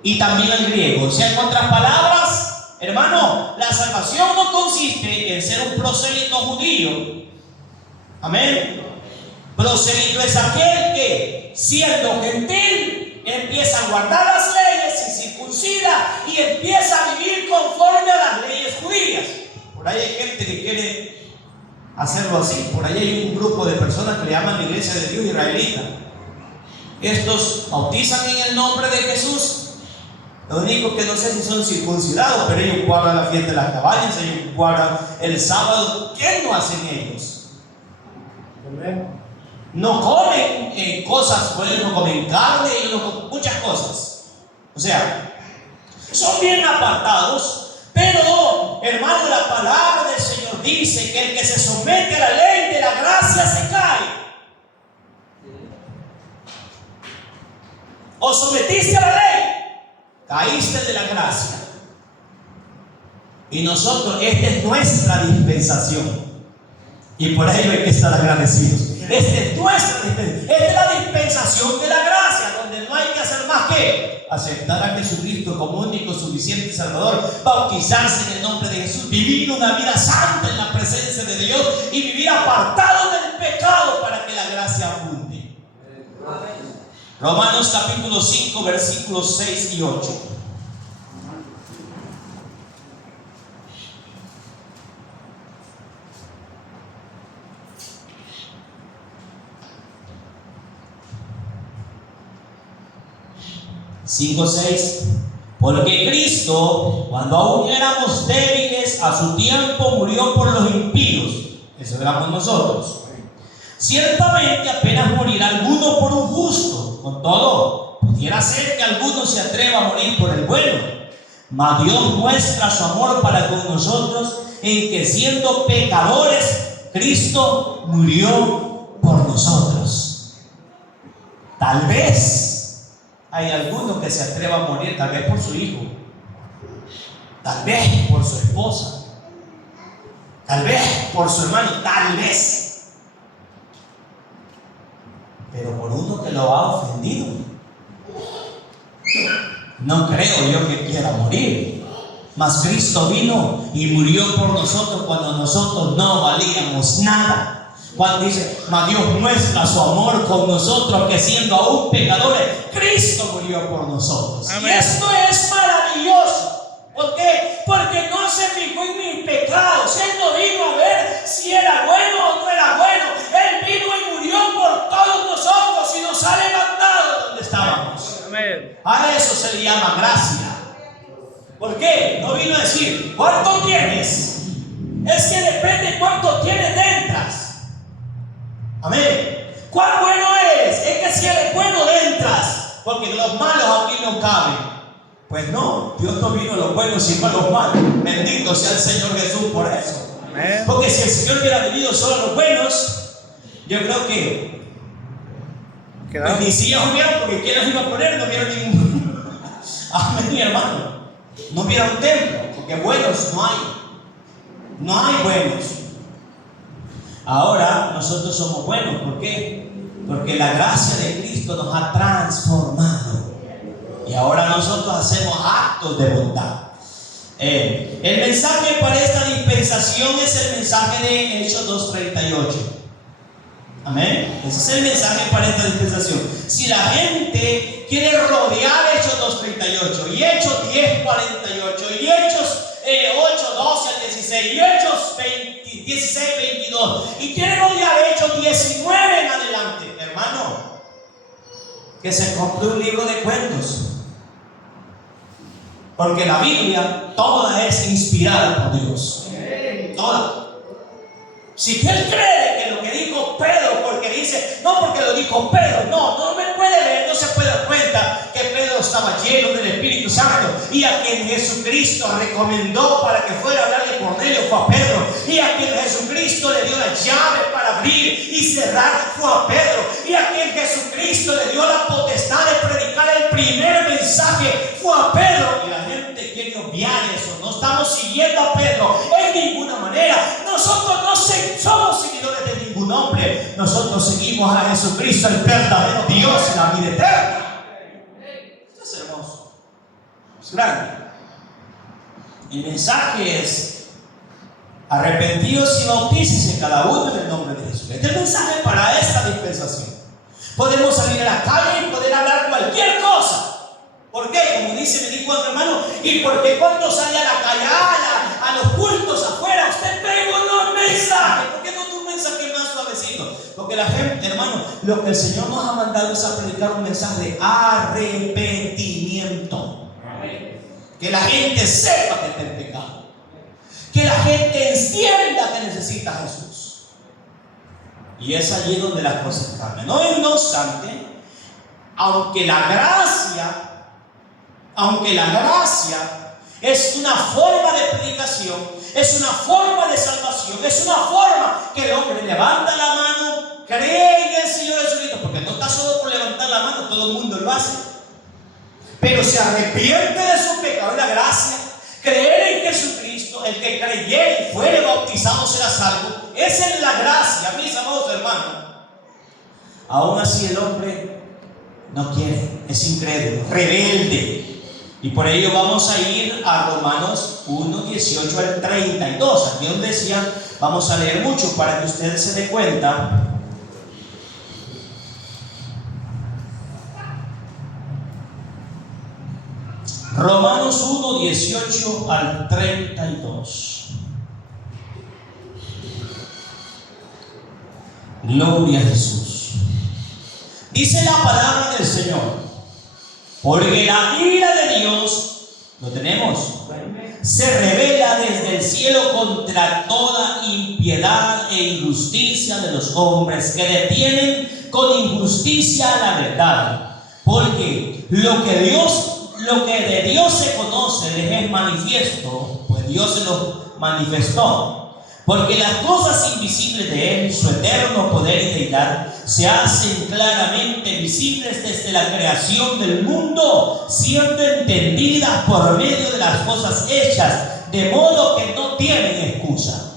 y también al griego. O sea, en otras palabras, hermano, la salvación no consiste en ser un prosélito judío. Amén. Prosélito es aquel que, siendo gentil, empieza a guardar las leyes y circuncida y empieza a vivir conforme a las leyes judías. Por ahí hay gente que quiere hacerlo así. Por ahí hay un grupo de personas que le llaman la iglesia de Dios israelita. Estos bautizan en el nombre de Jesús. Lo único que no sé si son circuncidados, pero ellos guardan la fiesta de las cabañas, ellos guardan el sábado. ¿Qué no hacen ellos? No comen cosas, pues ellos no comen carne, ellos no comen muchas cosas. O sea, son bien apartados. Pero, hermano, la palabra del Señor dice que el que se somete a la ley de la gracia se cae. O sometiste a la ley, caíste de la gracia. Y nosotros, esta es nuestra dispensación. Y por ello hay que estar agradecidos. Esta es nuestra dispensación. Esta es la dispensación de la gracia, donde no hay que hacer más que aceptar a Jesucristo como único, suficiente Salvador, bautizarse en el nombre de Jesús, vivir una vida santa en la presencia de Dios y vivir apartado del pecado para que la gracia abunde. Amén. Romanos capítulo 5, versículos 6 y 8. 5:6. Porque Cristo, cuando aún éramos débiles, a su tiempo murió por los impíos. Eso éramos nosotros. Ciertamente apenas morirá alguno por un justo. Con todo, pudiera ser que alguno se atreva a morir por el bueno. Mas Dios muestra su amor para con nosotros en que siendo pecadores, Cristo murió por nosotros. Tal vez hay alguno que se atreva a morir, tal vez por su hijo, tal vez por su esposa, tal vez por su hermano, tal vez. Pero por uno que lo ha ofendido, no creo yo que quiera morir. Mas Cristo vino y murió por nosotros cuando nosotros no valíamos nada. Cuando dice, mas Dios muestra su amor con nosotros, que siendo aún pecadores, Cristo murió por nosotros. Amén. Y esto es maravilloso. ¿Por qué? Porque no se fijó en mis pecados. Él no vino a ver si era bueno o no era bueno. Él vino y murió por todos nosotros y nos ha levantado donde estábamos. Amén. A eso se le llama gracia. ¿Por qué? No vino a decir, ¿cuánto tienes? Es que depende cuánto tienes dentro. Amén. ¿Cuán bueno es? Es que si eres bueno entras, porque los malos aquí no caben. Pues no, Dios no vino a los buenos sino a los malos. Bendito sea el Señor Jesús por eso. Amén. Porque si el Señor hubiera venido solo a los buenos, yo creo que pues ni sillas hubieran, porque ¿quién los iba a poner? No hubiera ningún. Amén, mi hermano. No hubiera un templo, porque buenos no hay. No hay buenos. Ahora nosotros somos buenos. ¿Por qué? Porque la gracia de Cristo nos ha transformado. Y ahora nosotros hacemos actos de bondad. El mensaje para esta dispensación es el mensaje de Hechos 2:38. Amén. Ese es el mensaje para esta dispensación. Si la gente quiere rodear Hechos 2:38 y Hechos 10:48 y Hechos 8:12 al 16 y Hechos 16:22 y quiere rodear Hechos 19 en adelante, hermano, que se compre un libro de cuentos. Porque la Biblia toda es inspirada por Dios. Toda. Si él cree que lo que dijo Pedro, porque dice, no porque lo dijo Pedro, no me puede ver, no se puede dar cuenta que Pedro estaba lleno del Espíritu Santo, y a quien Jesucristo recomendó para que fuera a hablar de Cornelio fue a Pedro, y a quien Jesucristo le dio la llave para abrir y cerrar fue a Pedro, y a quien Jesucristo le dio la potestad de predicar el primer mensaje fue a Pedro. Y la gente quiere obviar eso. No estamos siguiendo a Pedro en ninguna manera. Nosotros no somos seguidores de ningún hombre. Nosotros seguimos a Jesucristo, el verdadero Dios y la vida eterna. Esto es hermoso, es grande. El mensaje es: arrepentidos y bautícense cada uno en el nombre de Jesús. Este es el mensaje para esta dispensación. Podemos salir a la calle y poder hablar cualquier cosa. ¿Por qué? Como me dijo otro hermano, ¿y por qué cuando sale a la calle, a los cultos afuera, usted pega unos mensajes? ¿Por qué no un mensaje más suavecito? Porque la gente, hermano, lo que el Señor nos ha mandado es a predicar un mensaje de arrepentimiento. Que la gente sepa que está en pecado. Que la gente entienda que necesita a Jesús. Y es allí donde las cosas cambian. No obstante, aunque la gracia es una forma de predicación, es una forma de salvación, es una forma que el hombre levanta la mano, cree en el Señor Jesucristo, porque no está solo por levantar la mano, todo el mundo lo hace, pero se arrepiente de su pecado y la gracia, creer en Jesucristo, el que creyere y fuere bautizado será salvo. Esa es la gracia, mis amados hermanos. Aún así el hombre no quiere, es incrédulo, rebelde. Y por ello vamos a ir a Romanos 1:18 al 32. Aquí donde decía, vamos a leer mucho para que ustedes se den cuenta. Romanos 1:18 al 32. Gloria a Jesús. Dice la palabra del Señor: Porque la ira de Dios, lo tenemos, se revela desde el cielo contra toda impiedad e injusticia de los hombres que detienen con injusticia la verdad. Porque lo que de Dios se conoce les es manifiesto, pues Dios se lo manifestó. Porque las cosas invisibles de Él, su eterno poder y deidad, se hacen claramente visibles desde la creación del mundo, siendo entendidas por medio de las cosas hechas, de modo que no tienen excusa.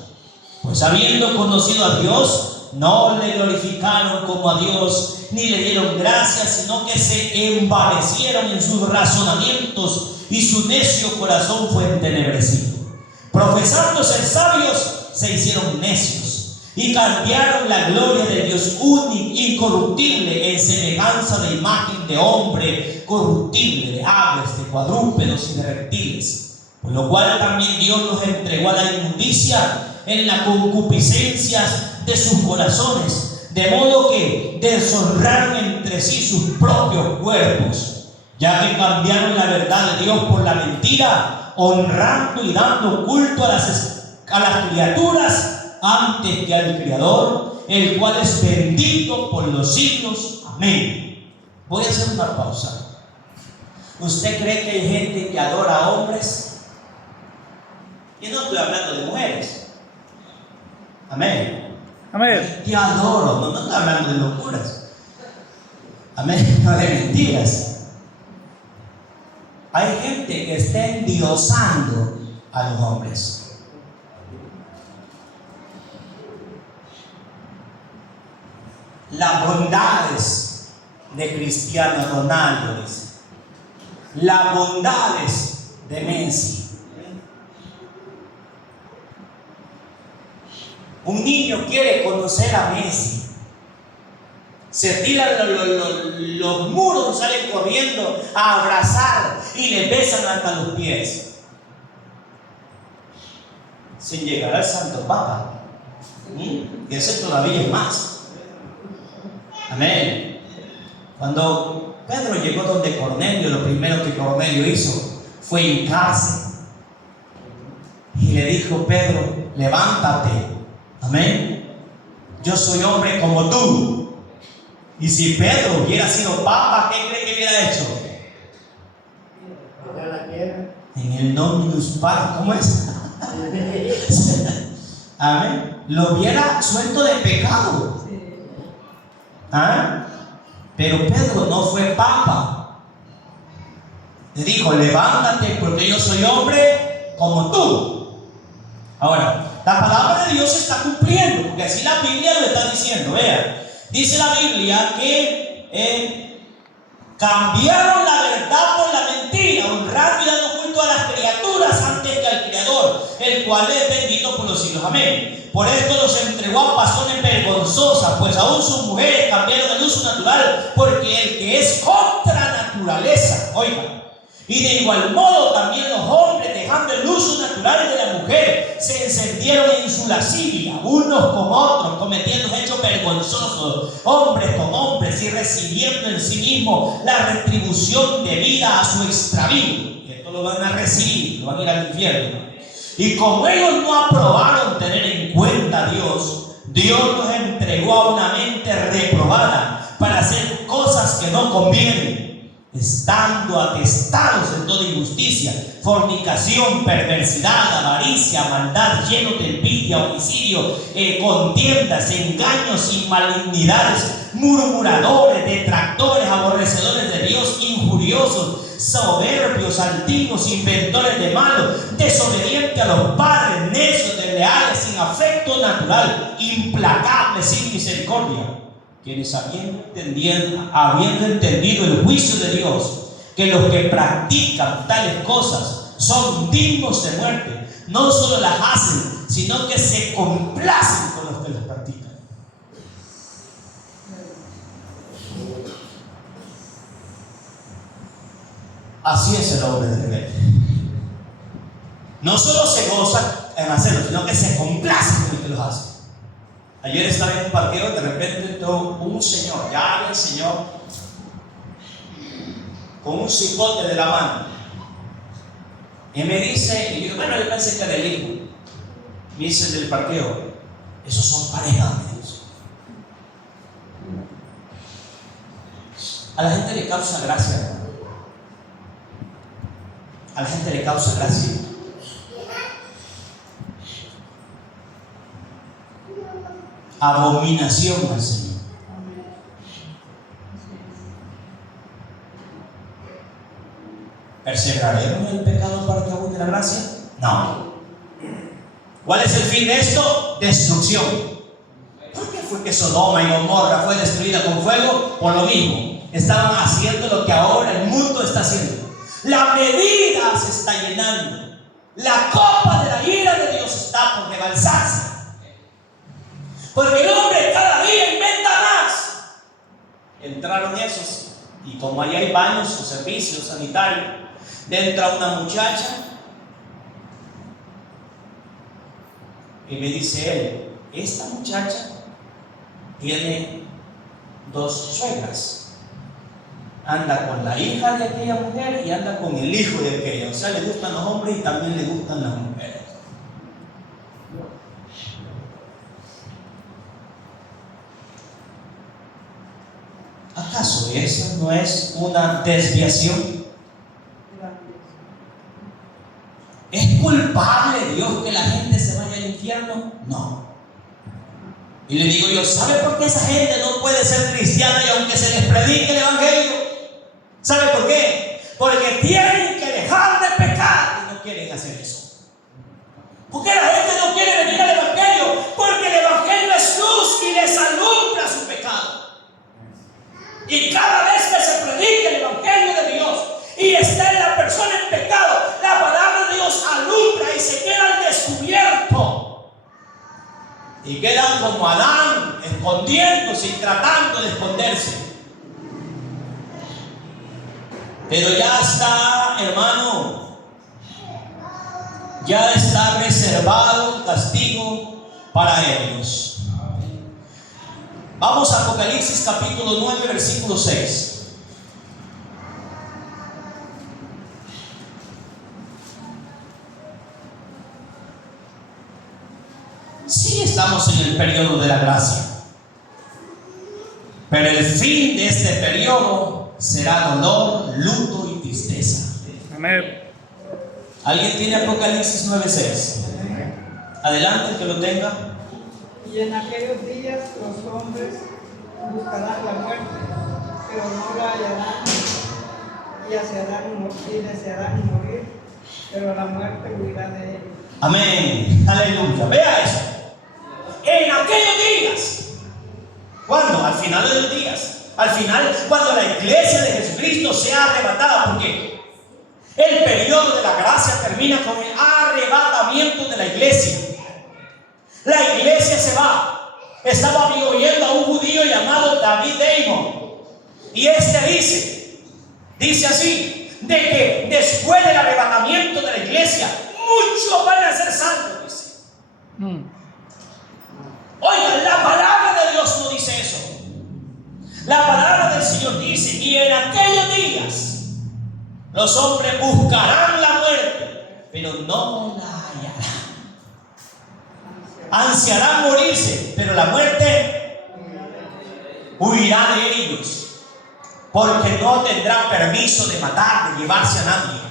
Pues habiendo conocido a Dios, no le glorificaron como a Dios, ni le dieron gracias, sino que se envanecieron en sus razonamientos, y su necio corazón fue entenebrecido. Profesando ser sabios, se hicieron necios y cambiaron la gloria del Dios único, incorruptible, en semejanza de imagen de hombre corruptible, de aves, de cuadrúpedos y de reptiles. Por lo cual también Dios los entregó a la inmundicia en las concupiscencias de sus corazones, de modo que deshonraron entre sí sus propios cuerpos, ya que cambiaron la verdad de Dios por la mentira, honrando y dando culto a las criaturas antes que al Creador, el cual es bendito por los siglos. Amén. Voy a hacer una pausa. ¿Usted cree que hay gente que adora a hombres? Y no estoy hablando de mujeres. Amén. Amén. Te adoro, no estoy hablando de locuras. Amén, no de mentiras. Hay gente que está endiosando a los hombres. Las bondades de Cristiano Ronaldo, dice. Las bondades de Messi. Un niño quiere conocer a Messi, se tiran los muros, salen corriendo a abrazar y le besan hasta los pies, sin llegar al Santo Papa. Y ese todavía es más. Amén. Cuando Pedro llegó donde Cornelio, lo primero que Cornelio hizo fue hincarse y le dijo: Pedro, levántate. Amén. Yo soy hombre como tú. Y si Pedro hubiera sido papa, ¿qué cree que hubiera hecho? En el Dominus Pax, ¿cómo es? Amén. Lo hubiera suelto de pecado. ¿Ah? Pero Pedro no fue papa. Le dijo: levántate, porque yo soy hombre como tú. Ahora, la palabra de Dios se está cumpliendo, porque así la Biblia lo está diciendo. Vean, dice la Biblia que cambiaron la verdad por la mentira, honrando y dando culto a las criaturas antes que al Creador, el cual es bendito por los siglos. Amén. Por esto los entregó a pasiones vergonzosas, pues aún sus mujeres cambiaron el uso natural, porque el que es contra naturaleza, oiga, y de igual modo también los hombres, dejando el uso natural de la mujer, se encendieron en su lascivia, unos con otros, cometiendo hechos vergonzosos, hombres con hombres, y recibiendo en sí mismos la retribución debida a su extravío. Y esto lo van a recibir, lo van a ir al infierno. Y como ellos no aprobaron tener en cuenta a Dios, Dios los entregó a una mente reprobada para hacer cosas que no convienen, estando atestados en toda injusticia, fornicación, perversidad, avaricia, maldad, llenos de envidia, homicidio, contiendas, engaños y malignidades, murmuradores, detractores, aborrecedores de Dios, injuriosos, soberbios, altivos, inventores de malo, desobedientes a los padres, necios, desleales, sin afecto natural, implacables, sin misericordia, quienes habiendo entendido el juicio de Dios, que los que practican tales cosas son dignos de muerte, no solo las hacen, sino que se complacen con los que las practican. Así es el hombre de rebelde. No solo se goza en hacerlo, sino que se complace con el que los hace. Ayer estaba en un parqueo y de repente entró un señor, ya el señor, con un cipote de la mano. Y me dice, y yo, bueno, yo pensé que era el hijo. Me dice del parqueo, esos son parejas, me dice. A la gente le causa gracia. A la gente le causa gracia. Abominación al Señor. ¿Perseveraremos en el pecado para que abunde la gracia? No. ¿Cuál es el fin de esto? Destrucción. ¿Por qué fue que Sodoma y Gomorra fue destruida con fuego? Por lo mismo. Estaban haciendo lo que ahora el mundo está haciendo. La medida se está llenando. La copa de la ira de Dios está por rebalsarse. Porque el hombre cada día inventa más. Entraron esos. Y como ahí hay baños o servicios sanitarios, entra una muchacha y me dice él, esta muchacha tiene 2 suegras. Anda con la hija de aquella mujer y anda con el hijo de aquella. O sea, le gustan los hombres y también le gustan las mujeres. ¿Acaso eso no es una desviación? ¿Es culpable Dios que la gente se vaya al infierno? No. Y le digo yo, ¿sabe por qué esa gente no puede ser cristiana y aunque se les predique el evangelio? ¿Sabe por qué? Porque tienen que dejar de pecar y no quieren hacer eso. ¿Por qué la gente no quiere venir al evangelio? Porque el evangelio es luz y les alumbra su pecado. Y cada vez que se predica el evangelio de Dios y está en la persona en pecado, la palabra de Dios alumbra y se queda al descubierto. Y quedan como Adán, escondiéndose y tratando de esconderse. Pero ya está, hermano, ya está reservado el castigo para ellos. Vamos a Apocalipsis capítulo 9, versículo 6. Sí, estamos en el periodo de la gracia, pero el fin de este periodo será dolor, luto y tristeza. Amén. ¿Alguien tiene Apocalipsis 9:6? Adelante, el que lo tenga. Y en aquellos días los hombres buscarán la muerte, pero no la hallarán, y desearán morir, pero la muerte huirá de ellos. Amén, aleluya. Vea eso. En aquellos días. ¿Cuándo? Al final de los días. Al final, cuando la iglesia de Jesucristo sea arrebatada, porque el periodo de la gracia termina con el arrebatamiento de la iglesia. La iglesia se va. Estaba oyendo a un judío llamado David Damon, y dice así, de que después del arrebatamiento de la iglesia, muchos van a ser salvos, dice. Oigan, la palabra de Dios no dice eso. La palabra del Señor dice, y en aquellos días los hombres buscarán la muerte, pero no la hallarán. Ansiarán morirse, pero la muerte huirá de ellos, porque no tendrán permiso de matar, de llevarse a nadie.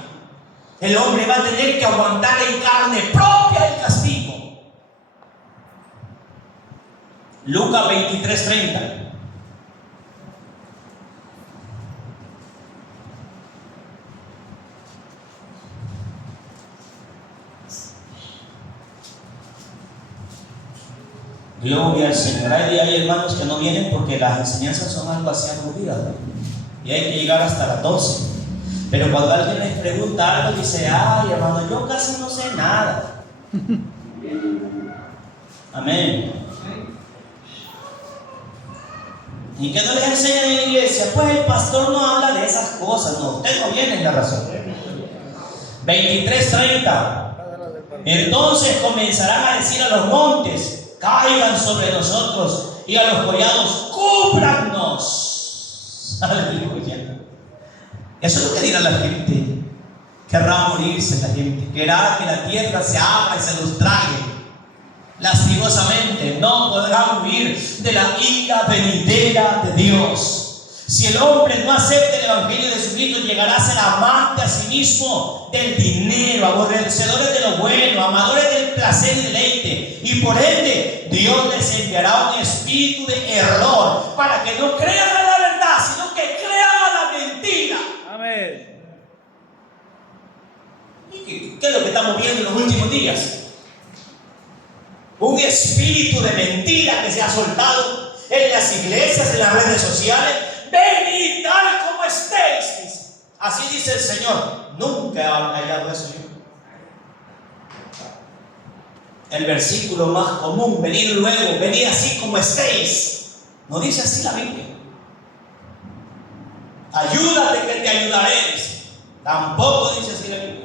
El hombre va a tener que aguantar en carne propia el castigo. Lucas 23:30. Gloria al Señor. Hay hermanos que no vienen porque las enseñanzas son algo así aburridas, ¿no? Y hay que llegar hasta las 12. Pero cuando alguien les pregunta algo, dice, ay hermano, yo casi no sé nada. Amén. ¿Y qué no les enseñan en la iglesia? Pues el pastor no habla de esas cosas. No, usted no viene en la razón. 23:30. Entonces comenzarán a decir a los montes, caigan sobre nosotros, y a los collados, cúbranos. Aleluya. Eso es lo que dirá la gente. Querrá morirse la gente. Querrá que la tierra se abra y se los trague. Lastimosamente no podrán huir de la ira venidera de Dios. Si el hombre no acepta el evangelio de Jesucristo, llegará a ser amante a sí mismo del dinero, aborrecedores de lo bueno, amadores del placer y deleite, y por ende Dios les enviará un espíritu de error para que no crean a la verdad, sino que crean a la mentira. Amén. ¿Qué es lo que estamos viendo en los últimos días? Un espíritu de mentira que se ha soltado en las iglesias, en las redes sociales. Venid tal como estéis. Así dice el Señor. Nunca he hallado eso yo. El versículo más común: venid luego, venid así como estéis. No dice así la Biblia. Ayúdate que te ayudaré. Tampoco dice así la Biblia.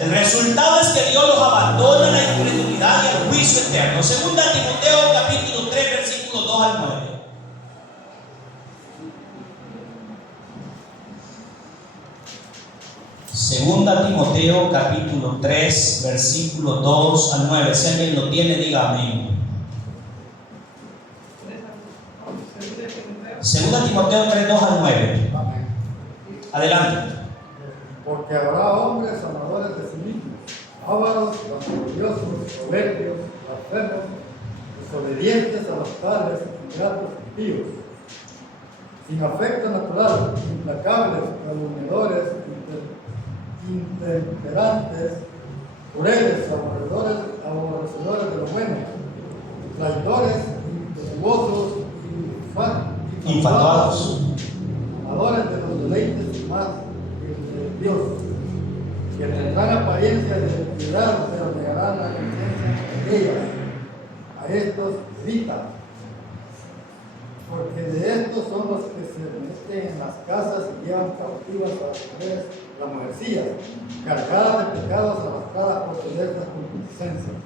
El resultado es que Dios los abandona a la incredulidad y al juicio eterno. Segunda Timoteo capítulo 3 versículos 2 al 9. Segunda Timoteo capítulo 3 versículo 2 al 9. Si alguien lo tiene, diga amén. Segunda Timoteo 3, 2 al 9. Adelante. Porque habrá hombres amadores de sí mismos, ávaros, orgullosos, soberbios, blasfemos, desobedientes a los padres, ingratos, impíos, sin afecto natural, implacables, calumniadores, intemperantes, crueles, aborrecedores de lo bueno, traidores, impetuosos, Infatuados, amadores de los deleites más Dios, que tendrán apariencia de piedad, pero negarán la conciencia de ella. A estos evita, porque de estos son los que se meten en las casas y llevan cautivas a las mujeres, las mujercillas, cargadas de pecados, arrastradas por perversas concupiscencias.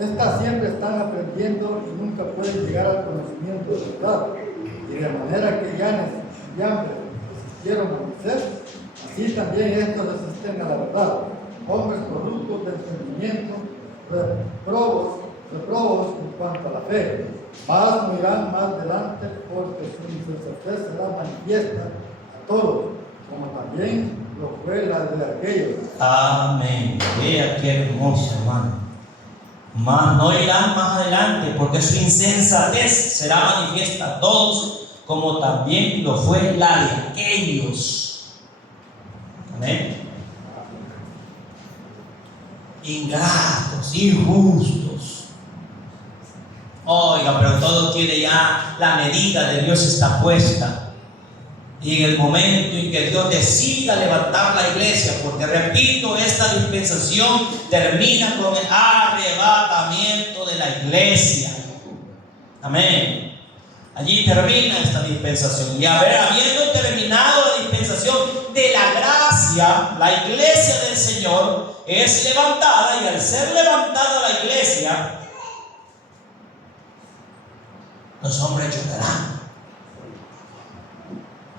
Estas siempre están aprendiendo y nunca pueden llegar al conocimiento de verdad, y de manera que llanes y hambre quiero conocer, así también estos resisten a la verdad, hombres corruptos de entendimiento, reprobos en cuanto a la fe, mas no irán más adelante porque su insensatez será manifiesta a todos, como también lo fue la de aquellos. amén. Vea qué hermoso, hermano. Mas no irán más adelante porque su insensatez será manifiesta a todos, como también lo fue la de aquellos. Amén. Ingratos, injustos. Oiga, pero todo tiene ya, la medida de Dios está puesta. Y en el momento en que Dios decida levantar la iglesia, porque repito, esta dispensación termina con el arrebatamiento de la iglesia. Amén. Allí termina esta dispensación. Y habiendo terminado la dispensación de la gracia, la iglesia del Señor es levantada, y al ser levantada la iglesia, los hombres llorarán,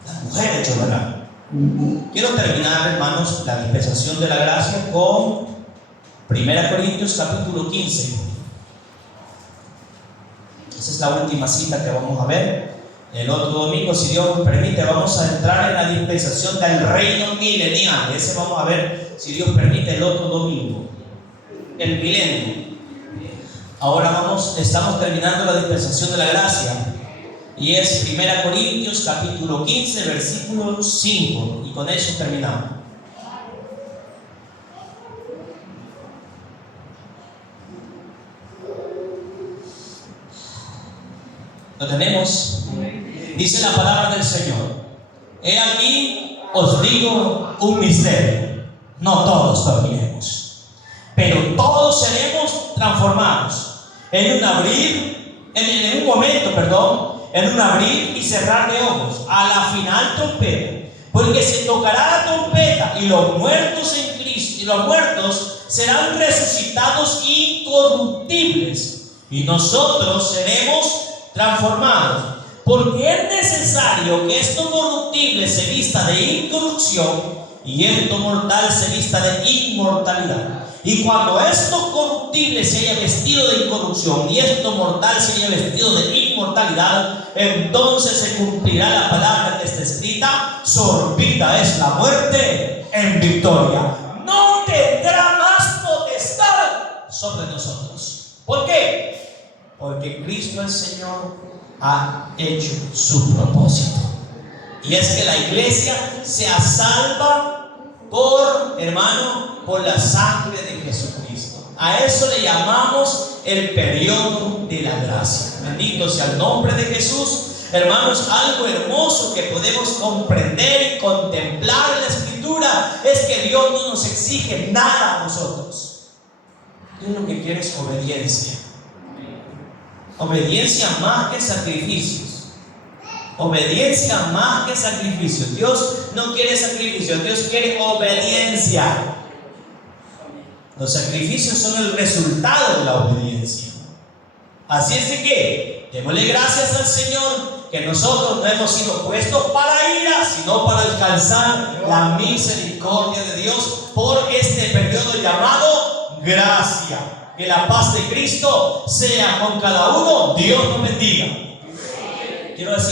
las mujeres llorarán. Quiero terminar, hermanos, la dispensación de la gracia con 1 Corintios capítulo 15. Esa es la última cita que vamos a ver. El otro domingo, si Dios nos permite, vamos a entrar en la dispensación del reino milenial. Ese vamos a ver, si Dios permite, el otro domingo, el milenio. Ahora estamos terminando la dispensación de la gracia, y es 1 Corintios capítulo 15 versículo 5, y con eso terminamos. ¿Lo tenemos? Dice la palabra del Señor: he aquí os digo un misterio, no todos dormiremos, pero todos seremos transformados en un abrir, en un abrir y cerrar de ojos, a la final trompeta, porque se tocará la trompeta, y los muertos en Cristo, y los muertos serán resucitados incorruptibles, y nosotros seremos transformados, porque es necesario necesario que esto corruptible se vista de incorrupción y esto mortal se vista de inmortalidad. Y cuando esto corruptible se haya vestido de incorrupción y esto mortal se haya vestido de inmortalidad, entonces se cumplirá la palabra que está escrita: sorbida es la muerte en victoria. No tendrá más potestad sobre nosotros. ¿Por qué? Porque Cristo el Señor ha hecho su propósito. Y es que la iglesia sea salva por, hermano, por la sangre de Jesucristo. A eso le llamamos el periodo de la gracia. Bendito sea el nombre de Jesús. Hermanos, algo hermoso que podemos comprender y contemplar en la Escritura es que Dios no nos exige nada a nosotros. Dios lo que quiere es obediencia. Obediencia más que sacrificios. Obediencia más que sacrificio. Dios no quiere sacrificio, Dios quiere obediencia. Los sacrificios son el resultado de la obediencia. Así es de que démosle gracias al Señor que nosotros no hemos sido puestos para ira, sino para alcanzar la misericordia de Dios por este periodo llamado gracia. Que la paz de Cristo sea con cada uno. Dios nos bendiga. Quiero decir